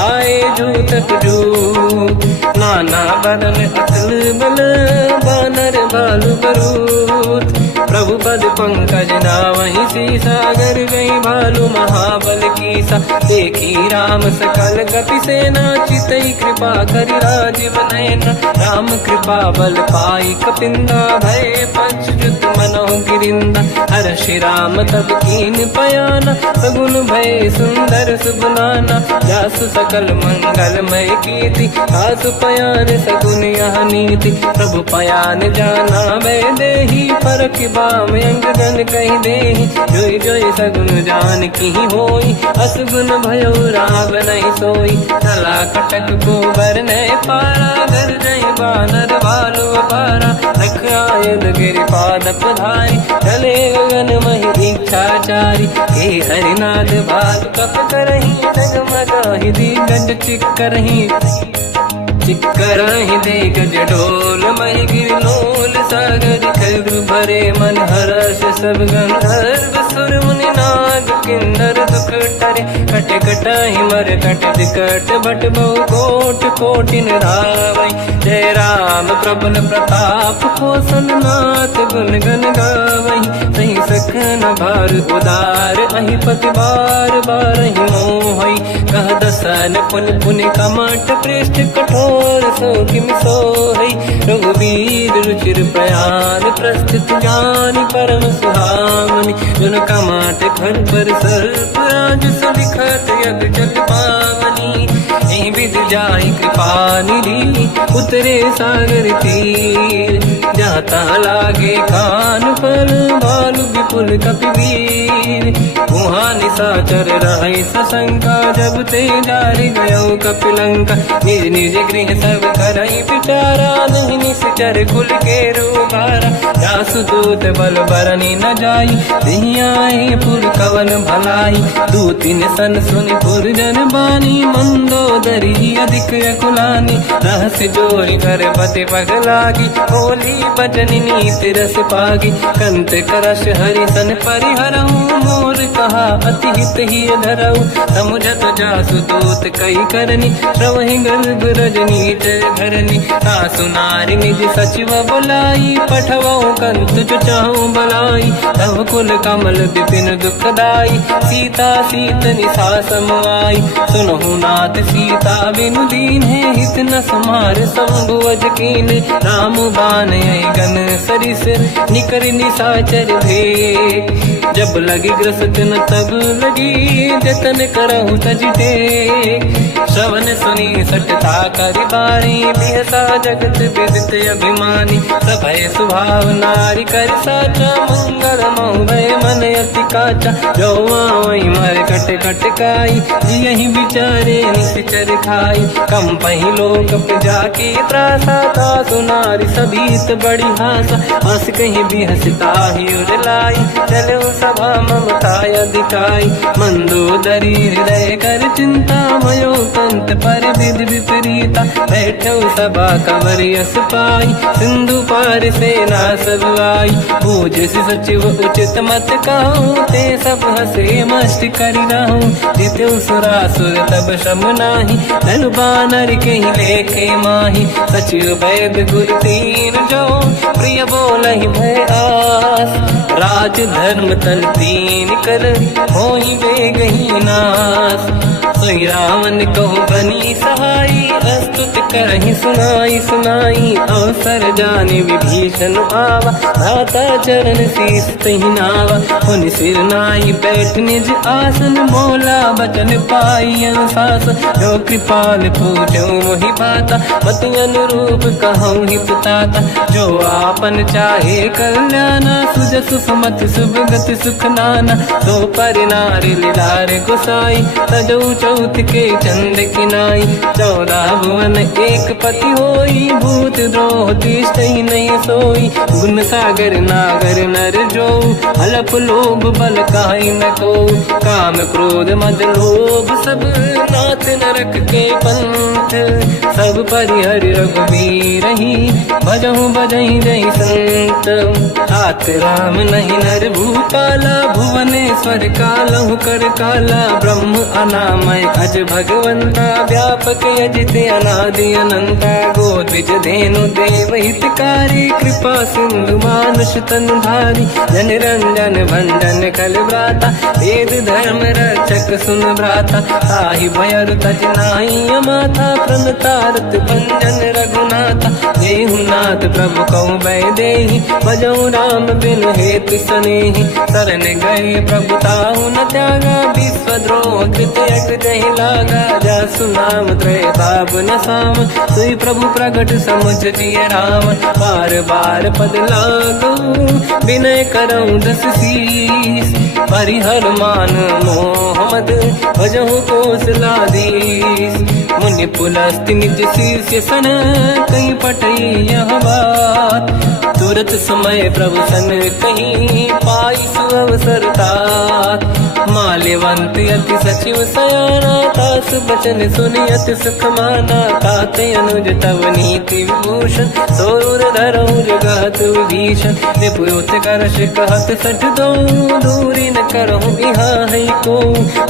आए जूतक जूत नाना बदन अतल बल बानर बालु बरूत प्रभु पद पंकज नावहि सीसागर गई भालू महाबल कीसा देखी राम सकल कपि सेना चितई कृपा करि राजीव नयना राम कृपा बल पाई कपिंदा भय पच्युत मनो गिरिंदा हर श्री राम तब कीन पयाना सगुन भय सुंदर सुगुनाना जासु सकल मंगलमय कीर्ति आसु पयान सगुन यह नीति प्रभु पयान जाना भय देहि परख बाम अंग जन कहि देहि जोई जोई सगुन जान की होई असगुन भयो राव नहीं सोई चला कटक को बर ने पारा घर जय बानर भालू अपारा रख आयल गिर पाद पधारी चले गगन मही इच्छाचारी हे हरिनाथ भाग कप करही डगमगाहि दिग्गज चिक्करहि दिग्गज डोल महि गिरलोल सागर खग भरे मन हर्ष सब गंधर्व सुर मुनि नाग किन्नर दुख टरे कट कटाहि मर कट विकट भट बहु कोट कोटिन रावै जय राम प्रबल प्रताप कौशल नाथ गुण गण गावै सही सखन भार उदार अहि पति बार बारहि मोहै कह दसन पुन पुन कमठ पृष्ठ कठोर सो किम सोहै रघुबीर रुचिर प्रयाण प्रस्थित ज्ञान परम सुहामनि जुन कमठ घर पर सर्प राज सबिखत यग जल पावनी एहि विध जाहि कृपा निधि उतरे सागर तीर जाता लागे कान फल भालु विपुल कपिवीर वहाँ निशाचर रहे सशंका जब ते जारि गयो कपिलंका निज निज गृह सब करई विचारा नहीं निश्चर कुल के रूबारा जासु दूत बल बरनी न जाई दिहियाए पुर कवन भलाई दूतिन सन सुनि पुर जन बानी मंदोदरी अधिक अकुलानी रहस्य जोरी कर पति पग लागी होली बचन नीति रस पागी कंत करश हरि सन परिहरऊ मोर कहा अति हित ही धरऊ समुझत जासु दूत कई करनी श्रवहि गर्भ रजनी जय धरनी सासु नारी निज सचिव बुलाई पठवऊ कंत जो चाहू बलाई तव कुल कमल विपिन दुखदाई सीता सीत निशा समाई सुनहु नाथ सीता बिनु दीन है हित न समार संभुवज कीन राम बान गन सरिस निकर निशाचर भेट जब लगी ग्रसत न तब लगी जतन करहु तज टेक श्रवण सुनी सटता करि बारी बिहसा जगत विदित अभिमानी सभय सुभाव नारी कर साचा मंगल मऊ भय मन अति काचा जो आवई मर कट कट काई यही विचारे निश्चर खाई कम पही लोक प्रजा की त्रासा था सुनारी सभीत बड़ी हासा हंस कहीं भी हंसता ही उड़लाई चलो सभा ममता अधिकाई मंदोदरी हृदय कर चिंता मयो कंत पर विध विपरीता बैठो सभा कंवर यस पाई सिंधु पार सेना सब आई पूज सचिव उचित मत कहूँ ते सब हसे मस्त करि रहूं जितु सुरासुर तब शम नाही धनु बानर के ही लेखे माही सचिव वैद गुरु तीन जो प्रिय बोलहि भय आस राज धर्म तन तीन कर होई बेगही नास सोई रावण कहु बनी सहाई अस्तुत करहि सुनाई सुनाई अवसर जाने विभीषण आवा भ्राता चरण शीस तहि नावा हुन सिर नाई बैठ निज आसन बोला बचन पाई अनुशासन जो कृपाल पूजो मोहि पाता मति अनुरूप कहूँ हित ताता जो आपन चाहे कल्याणा सुजस सुमति शुभ गति सुख नाना तो पर नारी लीलार गोसाई तजौ चौथ के चंद किनाई 14 भुवन एक पति होई भूत द्रोह तिष्ठई नहीं सोई गुण सागर नागर नर जो हलप लोभ बल काई न को काम क्रोध मद लोभ सब नाथ नरक के पंथ सब परिहरि रघुबीर ही भजहु बजहि जहि संत हाथ राम नहीं नर भूपाला भुवनेश्वर कालहु कर काला ब्रह्म अनामय अज भगवंता व्यापक यजित अनादि अनंता गोद्विज धेनु देव हितकारी कृपा सिंधु मानुष तनु धारी जन रंजन भंजन कल व्राता वेद धर्म रक्षक सुन भ्राता ताहि भयर तज नाहि अमाथा प्रणतारत भंजन रघुनाथा देहुनाथ प्रभु कहु बै देहि भजऊ राम बिन हेतु सनेहि शरण गए प्रभु ताहु न त्यागा विश्वद्रोह कृत यक जहि लागा जासु नाम त्रयताप न साम सोई प्रभु प्रगट समुझ जिय राम बार बार पद लागू विनय करऊँ दस शीस परिहर मान मोहम्मद भजहु कौशलाधीश मुनि पुलस्त्य निज शिष्य सन कहीं पटई यह बात। तुरत समय प्रभु सन कहीं पाई सुअवसर तात। माल्यवंत अति सचिव सयाना तास बचन सुनियत सुख माना। ताते अनुज तव नीति विभूषण सोर धरऊ जगत विभीषण। निपुत करश कहत सठ दो दूरी न करहु यहाँ है को।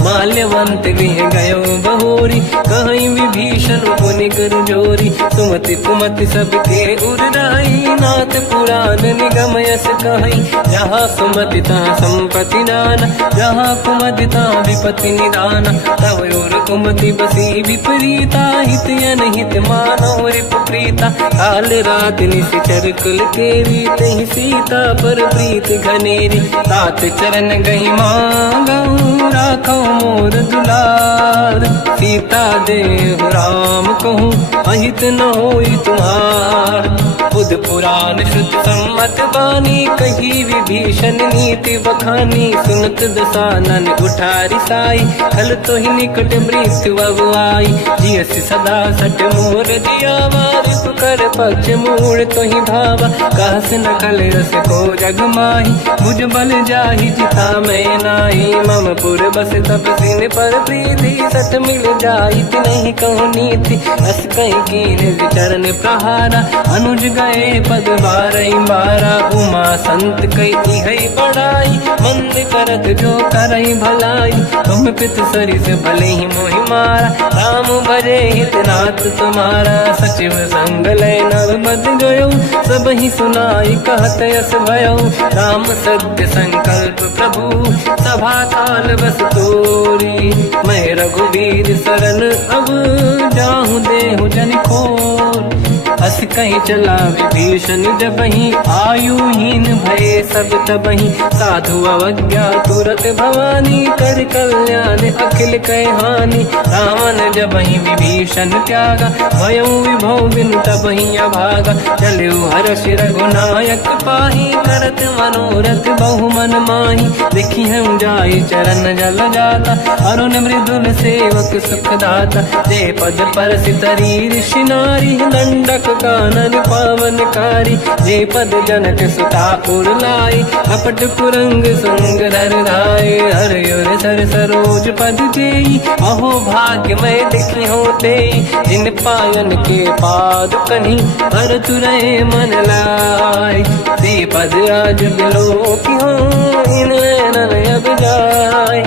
माल्यवंत गृह गयो बहोरी कहीं विभीषण पुनि कर जोरी। सुमति कुमति सबके उर्राई नाथ पुराण निगम यस कहीं। जहाँ सुमति तहाँ संपत्ति दान जहाँ कुमति तहाँ विपत्ति निदान। तव और कुमति बसी विपरीता हित अनहित मानव रिप प्रीता। काल रात निश्चर कुल केरी तहि सीता पर प्रीत घनेरी। तात चरण गई मांगऊ राखो मोर दुलार। सीता देहु राम कहूँ अहित न होई तुम्हार। बुध पुराण शुद्ध सम्मत बानी कही विभीषण नीति बखानी। सुनत दसानन उठारी साई खल तो ही निकट मृत्यु अब आई। जियस सदा सट मोर जियावा रिप कर पक्ष मूड़ तो ही भावा। कहस न कल रस को जग माही भुज बल जाहि जिता मैं नाही। मम पुर बस तप सिन पर प्रीति सत मिल जाई नहीं कहूँ नीति। अस कहीं कीन चरण प्रहारा अनुज गए पद बारई बारा। उमा संत कई है बड़ाई मंद करत जो करई भलाई। तुम पित सरिस भले ही मोहि मारा राम भजे हितनाथ तुम्हारा। सचिव संग लय नव बद गयो सब ही सुनाई कहत यस भयो। राम सत्य संकल्प प्रभु सभा काल बस तोरी। मैं रघुवीर शरण अब जाहूँ देहु जन खोर। अस कहीं चला विभीषण जबहि आयुहीन भये सब तबहि। साधु अवज्ञा तुरत भवानी कर कल्याण अखिल कह हानि। रावण जबहि विभीषण त्यागा भयउ विभव बिनु तबहि अभागा। चलऊ हर्ष रघुनायक पाहि करत मनोरथ बहु मन माहि। देखी हम जाई चरण जल जाता अरुण मृदुल सेवक सुख दाता। जय पद पर सितरी ऋषि नारी दंडक कानन पावनकारी। जे पद जनक सुता पुर लाई कपट कुरंग संग धर धाय। हर सर सरोज पद जेई अहो भाग्य मैं देखी होते। जिन पायन के पाद कन्ही हर तुरहे मन लाई। दे पद आज बिलो की हो इन नैनन अब जाय।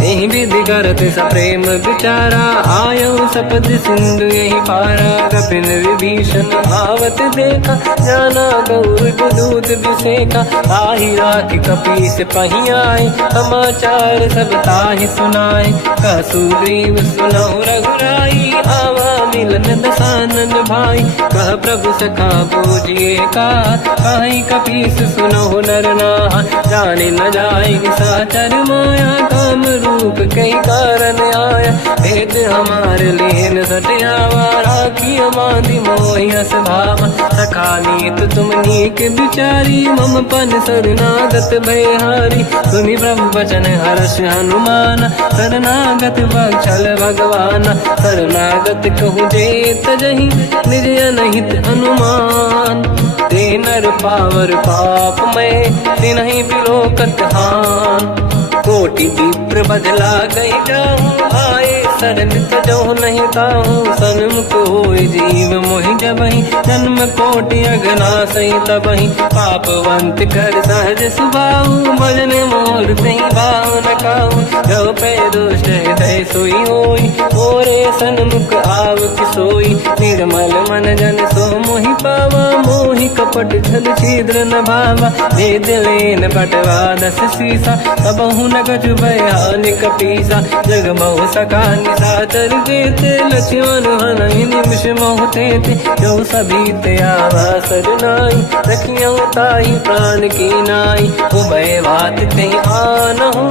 यही विधि करत सप्रेम विचारा आयो सपद सिंधु यही पारा। कपिन विभीषण आवत देखा जाना गौर दूत विसेका। आही राख कपी से पही आए समाचार सब ताहि सुनाए। कह सुग्रीव सुनहु रघुराई आवा मिलन दसानन भाई। कह प्रभु सखा पूजिए का कहीं कपीस सुनहु नर नाहा। जाने न जाए साचर माया काम रूप कई कारण आया। भेद हमारे लेन सटियावा राखी बांधी मोहि हस भावा। सखा नीत तुम नीक बिचारी मम पन शरणागत भयहारी। सुनि प्रभु वचन हर्ष हनुमान शरणागत बक्षल भगवान। शरणागत कहूँ जे तजहि निज अनहित अनुमान। ते नर पावर पाप में तिन्हि बिलोकत हान। कोटि विप्र बदला गई जाऊँ आए शरण तजहु नहीं ताहूँ। सन्मुख होय जीव मोहि जबहि जन्म कोटि अगना सही तबहि। पापवंत कर सहज सुभाऊ भजन मोर तहि भाव न काहू। जो पे दुष्ट हृदय सोई होई मोरे सन्मुख आव किसोई। निर्मल मन जन सो मोहि पावा मोहि कपट छल छिद्र न भावा। भेद लेन बटवा दस सीसा सबहु न गजु भयानि कपीसा। जग बहु सका निशाचर जेते लक्ष्मण हनहि निमिष मोह तेते। जो सभी ते आवा सरनाई रखियो ताहि प्राण की नाई। उभय बात ते आनहु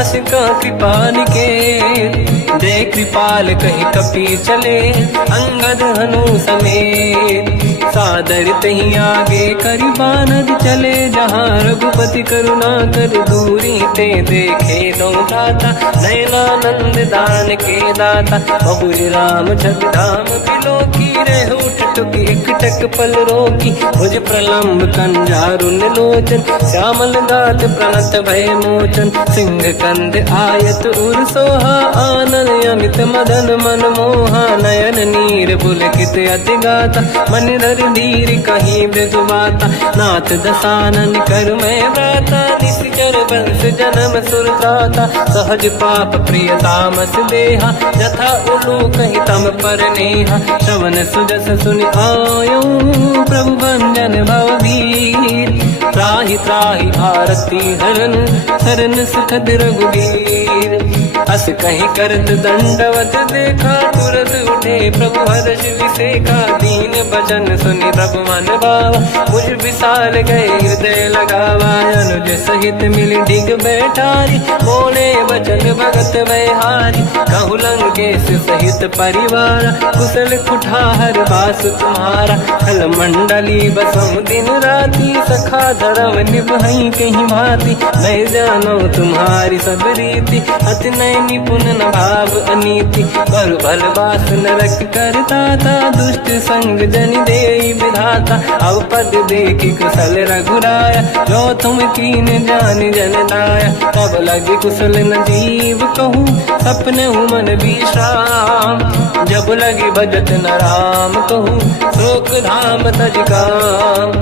अस का कृपा निकेत। जय कृपाल कहि कपी चले अंगद हनु समेत। सादर तहीं आगे करी बानर चले जहाँ रघुपति करुणा कर दूरी ते देखे दो दाता नयनानंद दान के दाता बहुरी राम छग धाम बिलो की रह उठ टुक एक टक पल रोकी मुझ प्रलम्ब कंजारुन लोचन श्यामल गात प्रणत भय मोचन सिंह कंद आयत उर सोहा आनंद अमित मदन मन मोहा नयन नीर पुलकित अति गाता मन धर धीर कहीं मृदुबाता नाथ दसानन कर मैं व्राता निश्चर वंश जन्म सुरताता सहज पाप प्रिय तामस देहा जथा उलू कहीं तम पर नेहा श्रवण सुजस सुनि आयो प्रभु भंजन भववीर त्राहि त्राहि आरती हरन शरण सुखद रघुवीर अस कहीं करत दंडवत देखा तुरत उठे प्रभु हर्ष विसेखा दीन भजन सुनि तब मन भावा मुझ विशाल गए हृदय लगावा अनुज सहित मिली डिग बैठारी बोले वचन भगत वैहारी कहु लंकेश सहित परिवार कुशल कुठार बास तुम्हारा खल मंडली बसम दिन राती सखा धर्म निभई कहीं भांति मैं जानो तुम्हारी सब रीति अति नय निपुण न भाव अनीति पर भल बास नरक करता था दुष्ट संग जन दे विधाता अब पद देखी कुशल रघुराया जो तुम कीन जान जन दाया तब लगे कुशल न जीव कहूँ सपने मन विश्राम जब लगे भजत न राम कहूँ शोक धाम तज काम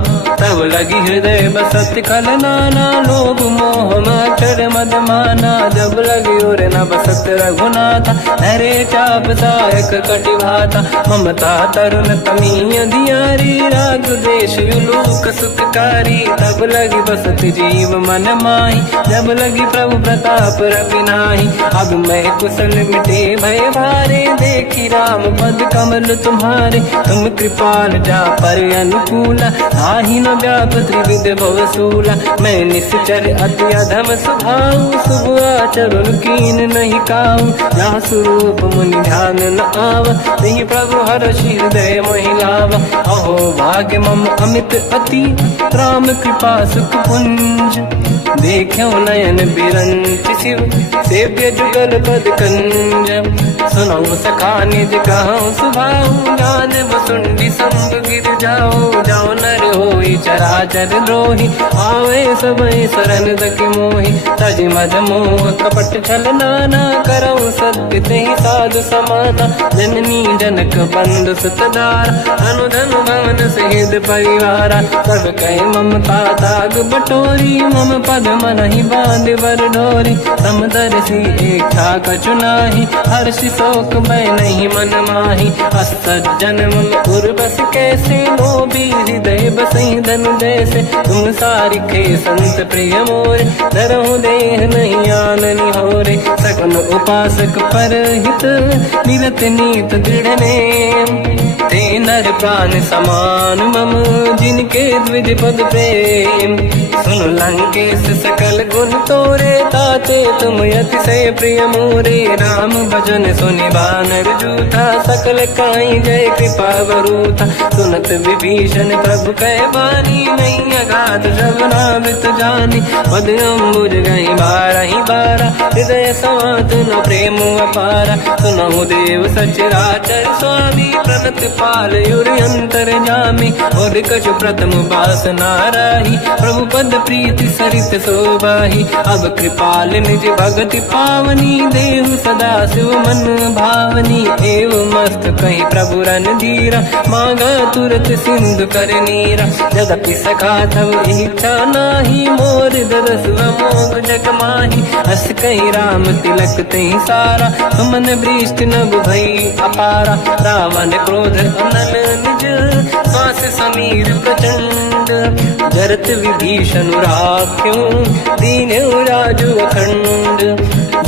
तब लगी हृदय बसत कल नाना लोभ मोह मकर मद माना जब लगी और न बसत रघुनाथा नरे चाप सायक कटिभाता ममता तरुण तमीय दियारी राग देश युलूक सुखकारी तब लगी बसत जीव मन माही जब लगी प्रभु प्रताप रविनाही अब मैं कुशल मिटे भय भारे देखी राम पद कमल तुम्हारे तुम कृपाल जा पर अनुकूला आही न व्याप त्रिविध भवसूला मैं निश्चर अति अधम स्वभाव शुभ आचरण कीन नहीं काऊ जहाँ स्वरूप मुनि ध्यान न आव नहीं प्रभु हर्ष हृदय महिलाव अहो भाग्य मम अमित अति राम कृपा सुख पुंज देखो नयन बिरंच शिव सेव्य जुगल पद कंज सुनो सखा निज कहूँ सुभाऊ ज्ञान वसुंडी संग गिर जाओ जाओ नर होई चराचर द्रोही आवे सबई शरण तक मोहि तज मद मोह कपट छल नाना करऊँ सत्य तेहि साधु समाना जननी जनक बंधु सुतदार अनुधन भवन सहित परिवारा सब कहे ममता ताग बटोरी मम पद मन ही बांध बर डोरी समदर्शी इच्छा कछु नाही हर्षि शोक मैं नहीं मन माही असज्जन मम उर्वश कैसे लोभी हृदय बसई धन जैसे तुम सारिखे संत प्रिय मोरे धरहु देह नहीं आननि होरे सगुन उपासक पर हित मिलत नीत दृढ़ नेम ते नर प्राण समान मम जिनके द्विज पद प्रेम सुन लंकेश सकल गुण तोरे ताते तुम अतिशय प्रिय मोरे राम भजन सुनि बानर जूथा सकल काई जय कृपा वरूथा सुनत विभीषण प्रभु कह बानी नहीं अगाध श्रवणामृत जानी पद अम्बुज गई बारहि बारा हृदय समात न प्रेम अपारा सुनहु देव सचराचर स्वामी प्रणत पाल युरि अंतर जामी और कछु प्रथम बास नाराही प्रभु पद प्रीति सरित शोभाही अब कृपाल निज भगति पावनी देहु सदा शिव मन भावनी एव मस्त कहीं प्रभु रन धीरा मांगा तुरत सिंधु कर नीरा जदपि सखा तब इच्छा नाही मोर दरस मोग जग माही हस कहीं राम तिलक तही सारा सुमन वृष्टि नभ भई अपारा रावण क्रोध अनल निज श्वास समीर प्रचंड जरत विभीषण राख्यों दीन राजु अखंड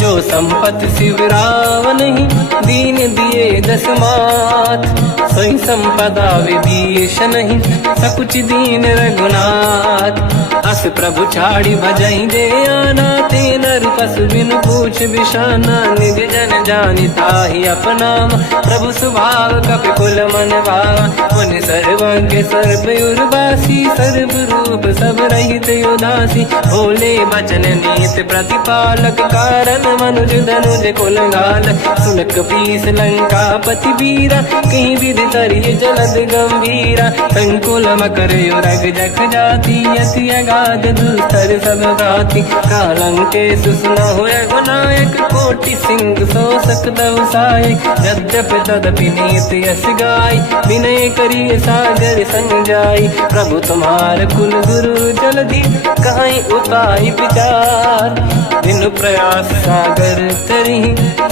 जो संपत शिवराव नहीं, दीन दिए 10 मात। सोई संपदा विभीष नहीं, सकुच दीन रघुनाथ। अस प्रभु छाड़ी भजई दे आना, ते नर पशु बिनु पूछ बिशाना। निज जन जानिता ही अपनाम, प्रभु स्वभाव कपि कुल मन भावा। मुनि सर्वज्ञ सर्व उर्वासी, सर्व रूप सब रहित उदासी। भोले बचन नीत प्रतिपालक, कारण मनुज धनुज कुल घाल। सुनक पीस लंका पति वीरा, कहीं विधि तरिय जलद गंभीरा। संकुल मकर युरग जख जाति, अति अगाध दुस्तर सब भाति। कालंके सुसना हुए गुनायक, कोटि सिंह सो सकदव साय। यद्यपि तदपि नीत यस गाय, विनय करिय सागर संग जाय। प्रभु तुम्हार कुल गुरु जलधि, कहीं उपाय विचार। बिनु प्रयास सागर तरी,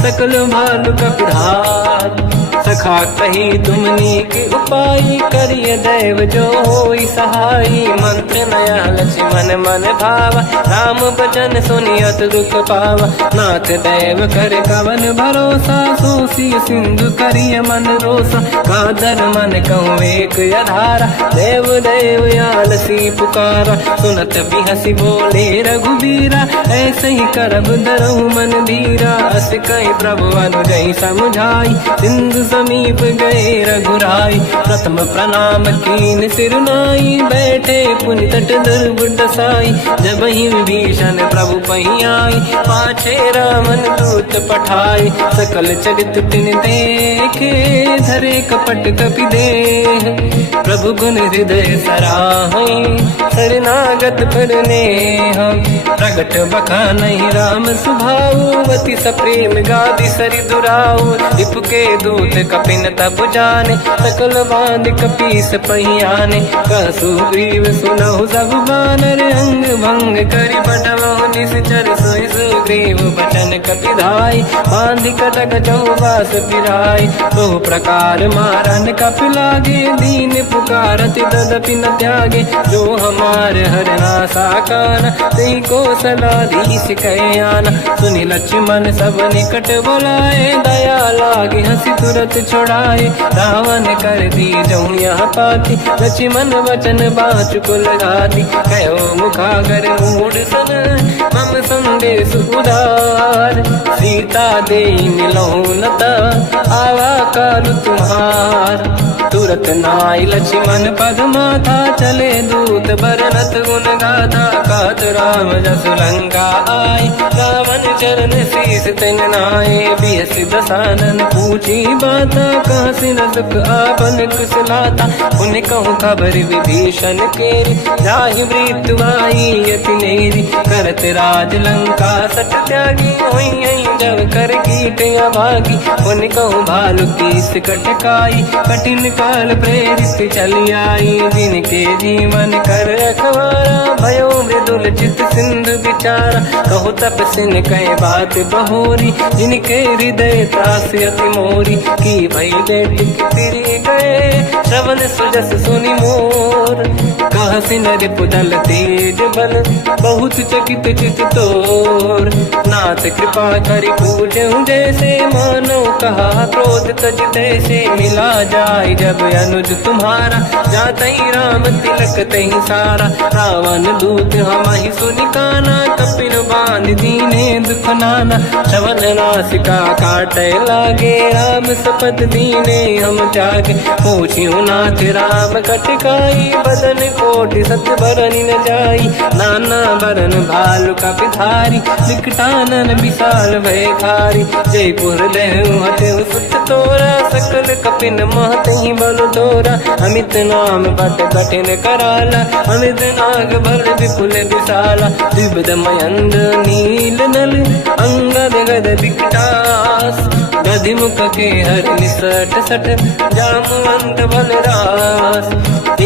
सकल भालु कपिधार। सखा कही तुमनी के उपाय, करिय दैव जो होई सहाई। मंत्र नया लक्ष्मण मन भावा, राम बचन सुनियत दुख पावा। नाथ दैव कर कवन भरोसा, सोसी सिंधु करिय मन रोसा। कादर मन कहूँ एक अधारा, देव देव आलसी पुकारा। सुनत बिहसी बोले रघुबीरा, ऐसे ही करब दरहु मन धीरा। अस कहीं प्रभु अनुजई समझाई, सिंधु समीप गए रघुराई। प्रथम प्रणाम कीन सिरनाई, बैठे पुनि तट दुर्बुड साई। जब ही विभीषण प्रभु पही आई, पाछे रामन दूत पठाई। सकल चरित तिन देखे, धरे कपट कपि देह। प्रभु गुण हृदय सराहई, शरणागत पर नेह। प्रगट बखानहि राम सुभाऊ, अति सप्रेम गादि सरि दुराऊ। रिपु के दूत कपिन तब जाने, सकल बांध कपीस पहियाने। कह सुग्रीव सुनहु सब बानर, अंग भंग करि बटमहु निश्चर। सोई सुग्रीव बचन कपिधाई, बांधि कटक चौबास पिराई। बहु प्रकार मारन कपि लागे, दीन पुकारत तदपि न त्यागे। जो हमार हरना साकाना, तेहि को सलाधीश कहे आना। सुनि लक्ष्मण सब निकट बोलाए, दया लागे हंसी तुरत छुड़ाए। रावण कर दी जऊँ यहाँ पाती, लक्ष्मण वचन बाचुकुल घाती। कहो मुखागर मूढ़ सन, मम संदेश उदार। सीता दे मिलहु लता, आवा काल तुम्हार। तुरत नाई लक्ष्मण पद माथा, चले दूत बरनत गुण गाथा। कहत राम जस लंका आय, रावण चरण शीस तिन नाय। बिहस दसानन पूछी बाता, कहाँ से न दुख आपन कुशलाता। उन कहूँ खबर विभीषण केरी, जाहि मृत्यु आई यति नेरी। करत राज लंका सट त्यागी, होई जब कर कीट अभागी। उन कहूँ भालु कीस कटकाई, कठिन काल प्रेरित चली आई। जिनके जीवन कर रखवारा, भयो मृदुल चित सिंधु विचारा। कहु तपसिन कहे बात बहोरी, जिनके हृदय त्रास अति मोरी। की भई बेटी फिर गए, श्रवण सुजस सुनि मोर। कहसि नर पुदल तेज बल, बहुत चकित चित तोर। नाथ कृपा करि पूजहु जैसे, मानो कहा क्रोध तज तैसे। मिला जाय जब अनुज तुम्हारा, जातहि राम तिलक तहि सारा। रावण दूत हमहि सुनि काना, कपिन बांध दीने दुख नाना। श्रवण नासिका काटै लागे, राम सपथ दीने हम त्यागे। पूछिहु नाथ राम कटकाई, बदन कोटि सत बरनि न जाई। नाना बरन भालु कपिधारी, विकटानन विशाल भयखारी। जयपुर देहु हतेहु सुत तोरा, सकल कपिन महतहि बल तोरा। अमित नाम बट कठिन कराला, अमित नाग बल विपुल विशाला। द्विविध मयंद्र नील नल, अंगद गद विकटास। गधिमुख के हर निसट सठ, जामवंत बलरास।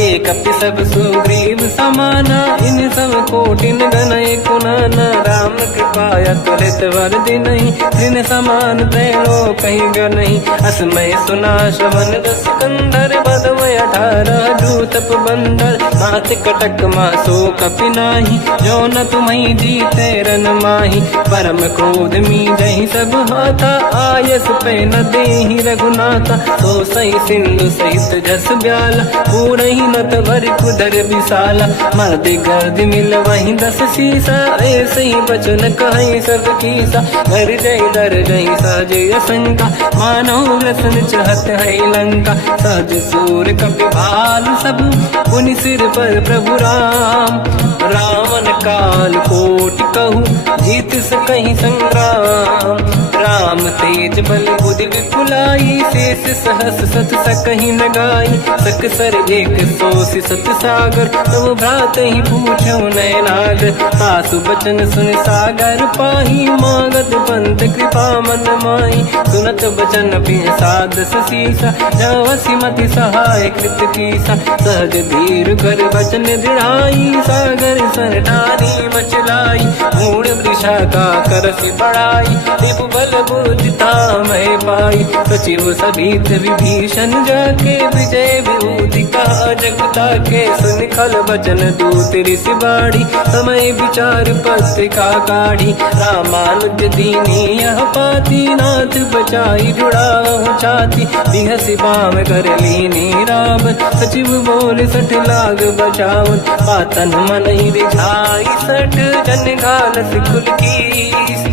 एक अपि सब सुग्रीव समाना, इन सब कोटिन गणय कुनाना। राम कृपाया त्वरित वर दिनहि, दिन समान त्रैलोक कहीं गनहि। असमय सुना श्रवण रस कंधर, बदमय 18 जूतप बंदर। मात कटक मासो कपि नाही, जो न तुम्हि जीते रन माही। परम क्रोध मी जहि सब हाथा, आयस पे न देहि रघुनाथा। तो सही सिंधु सहित जस ब्याला, पूरहि नत भरि कुदर विशाला। मर्द गर्द मिल वही 10 सीसा, ऐसे ही बचन कहि सब कीसा। घर जय दर जय सहज असंका, मानव रसन चहत है लंका। सहज सूर कपि भाल सब, पुनि सिर पर प्रभु राम। रावण काल कोटि कहूँ, जीत सकहि संग्राम। राम तेज बल बुद्धि विपुलाई, शेष सहस सत सकहि न गाई। सकसर 180 सत सागर, तब भ्रात ही पूछौ नयनागर। सासु बचन सुन सागर पाही, मांगत पंत कृपा मन माही। सुनत बचन साध सीसा, जवसी मति सहाय कृत कीसा। सहज धीर कर बचन दृढ़ाई, सागर सन ठानी मचलाई। मूढ़ वृषा का करसि बढ़ाई, रिपु बल बुद्धि तामहि पाई। सचिव सभीत विभीषण जाके, विजय विभूति कहा जगता के। सुन खल बचन दूत ऋषि बाड़ी, समय विचार पत्रिका काढ़ी। रामानुज दीनी यह पाती, नाथ बचाई जुड़ाहु छाती। बिहसि बाम कर लीनी रावण, सचिव बोल 60 लाग बचावन। पातन मन ही रिझाई 60, जन घालस कुल कीस।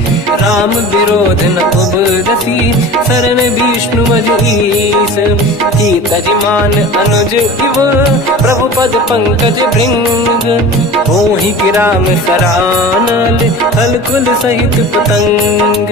राम विरोध न उबरसी, शरण विष्णु मजईस। कीतरिमान अनुज इव, प्रभु पद पंकज भृंग। ओहि कि राम सरानल, थल कुल सहित पतंग।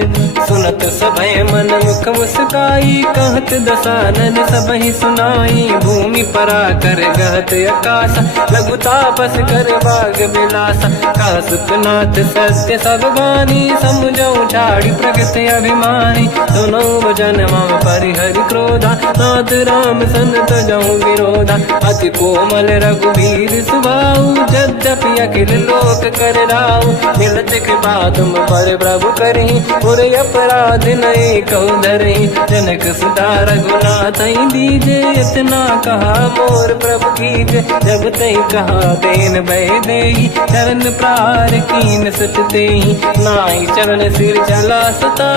सुनत सभय मन मुख मुस्काई, कहत दसानन सबहि सुनाई। भूमि परा कर गहत आकाशा, लघु तापस कर बाग बिलासा। कहा सुखनाथ सत्य सब बानी, समझौ ठाड़ी प्रगत अभिमानी। दोनों वचन मम परिहरि क्रोधा, नाथ राम सन तजौ विरोधा। अति कोमल रघुवीर सुभाऊ, यद्यपि अखिल लोक कर राऊ। मिलत कृपा तुम पर प्रभु करहि, पुर अपराध नये कहु धरहि। जनक सुता रघुनाथ दीजे, इतना कहा मोर प्रभु कीजे। जब तई कहा देन भय देहि, चरण प्रहार कीन सट तेहि। नाई चरण सिर चला सता,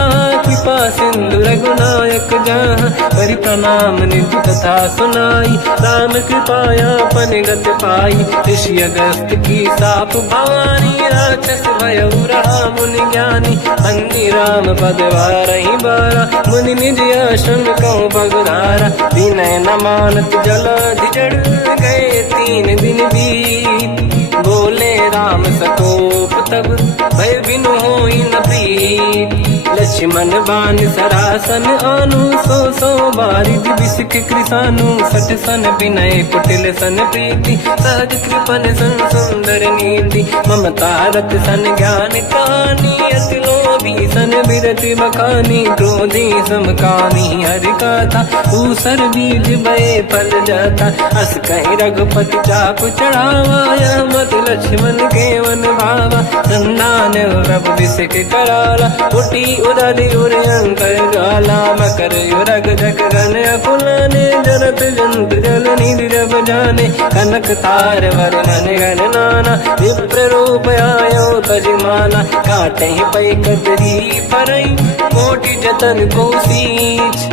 कृपा सिंधु रघुनायक जहाँ। हरि प्रणाम निधि कथा सुनाई, राम कृपाया पन गत पाई। ऋषि अगस्त की साप भवानी, राक्षस भयउ रहा मुनि ज्ञानी। अंगी राम पद वारहि बारा, मुनि निज आश्रम कहूँ पगधारा। विनय न मानत जलाधि जड़, गए 3 दिन बीत। बोले राम सकोप तब, भय बिनु होई न प्रीत। लक्ष्मण बाण सरासन आनु, 100 बारिधि बिसिक कृसानु। 60 सन विनय कुटिल सन प्रीति, सहज कृपन सन सुंदर नीति। ममता रत सन ज्ञान कहानी, अति लोभी सन बिरति बखानी। क्रोधी समकामी हरि कथा, ऊसर बीज बये फल जाता। अस कहि रघुपति चाप चढ़ावा, यह मत लक्ष्मण केवन भावा। संधान प्रभु बिसिक कराला, उठी उदधि उर अंकर ज्वाला। मकर युरग जग गण अकुलाने, जरत जंत जल निधि जब जाने। कनक तार वर्णन गण नाना, विप्र रूप आयो तजमाना। काटे पै कतरी परई, कोटि जतन को सींच।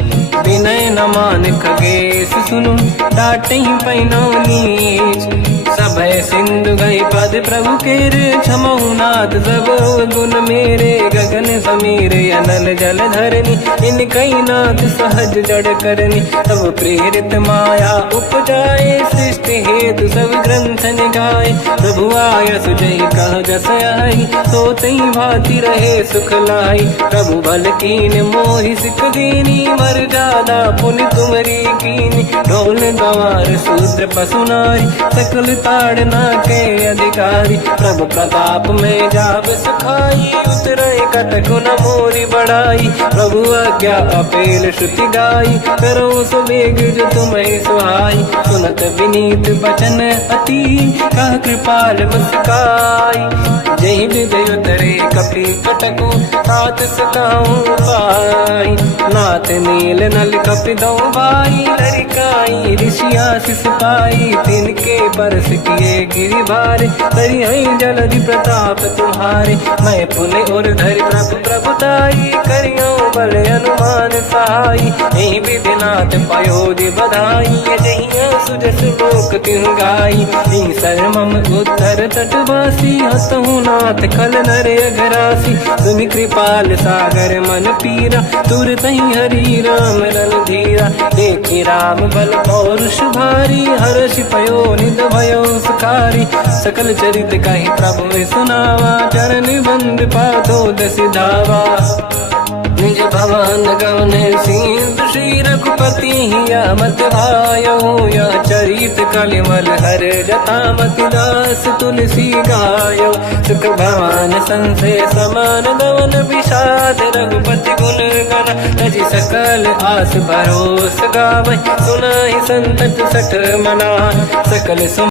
विनय न मान खगेश सुनु, डांटे पैनौ नीच। सभय सिंधु गई पद प्रभु केरे, क्षमहु नाथ सब गुण मेरे। गगन समीर अनल जल धरनी, इन कई नाथ सहज जड़ करनी। तब प्रेरित माया उपजाए, सृष्टि हेतु सब ग्रंथ निगाए। प्रभु आय सुजई कह जस आई, सोतई भांति रहे सुख लाई। प्रभु बल कीन मोहि सिख दीनी, मर जा राधा पुनि तुमरी कीनी, ढोल गंवार शूद्र पशु नारी, सकल ताड़ना के अधिकारी, प्रभु प्रताप में जाब सुखाई, उतरे कटक न मोरी बढ़ाई, प्रभु आज्ञा अपेल श्रुति गाई, करो सुबेग जो तुम्हें सुहाई, सुनत विनीत बचन अति, कह कृपाल मुस्काई, जय विदय उतरे कपि कटकु, तात सकाऊं पाई, नाथ नील नल कपि दो भाई, लरिकाई ऋषि आशीष पाई, तिनके बरस किए गिरि भारे, तरी हई जलधि प्रताप तुम्हारे, मैं पुण्य और धरि प्रभु प्रभुताई, करियो बल अनुमान सहाई, यही विधिनाथ पयोधि बधाई, जहिया सुजस लोक तिहु गाई, सर मम उत्तर तटवासी, हतहु नाथ खल नर अघरासी, तुम कृपाल सागर मन पीरा, तुरत ही हरि राम रन धीरा, देखी राम बल पौरुष भारी, हर्ष पयो निध भयो सुखारी, सकल चरित कहि प्रभु सुनावा, चरण बंद पादो दस धावा, निज भवन गवन सिंधु श्री रघुपति हिया मत आयो, या चरित कलिमल हर जटा मति दास तुलसी गायो, सुख भवन संसे समान गवन विषाद, रघुपति गुण गण तजि सकल आस भरोस गावै, सुनाहि संतत सठ मना सकल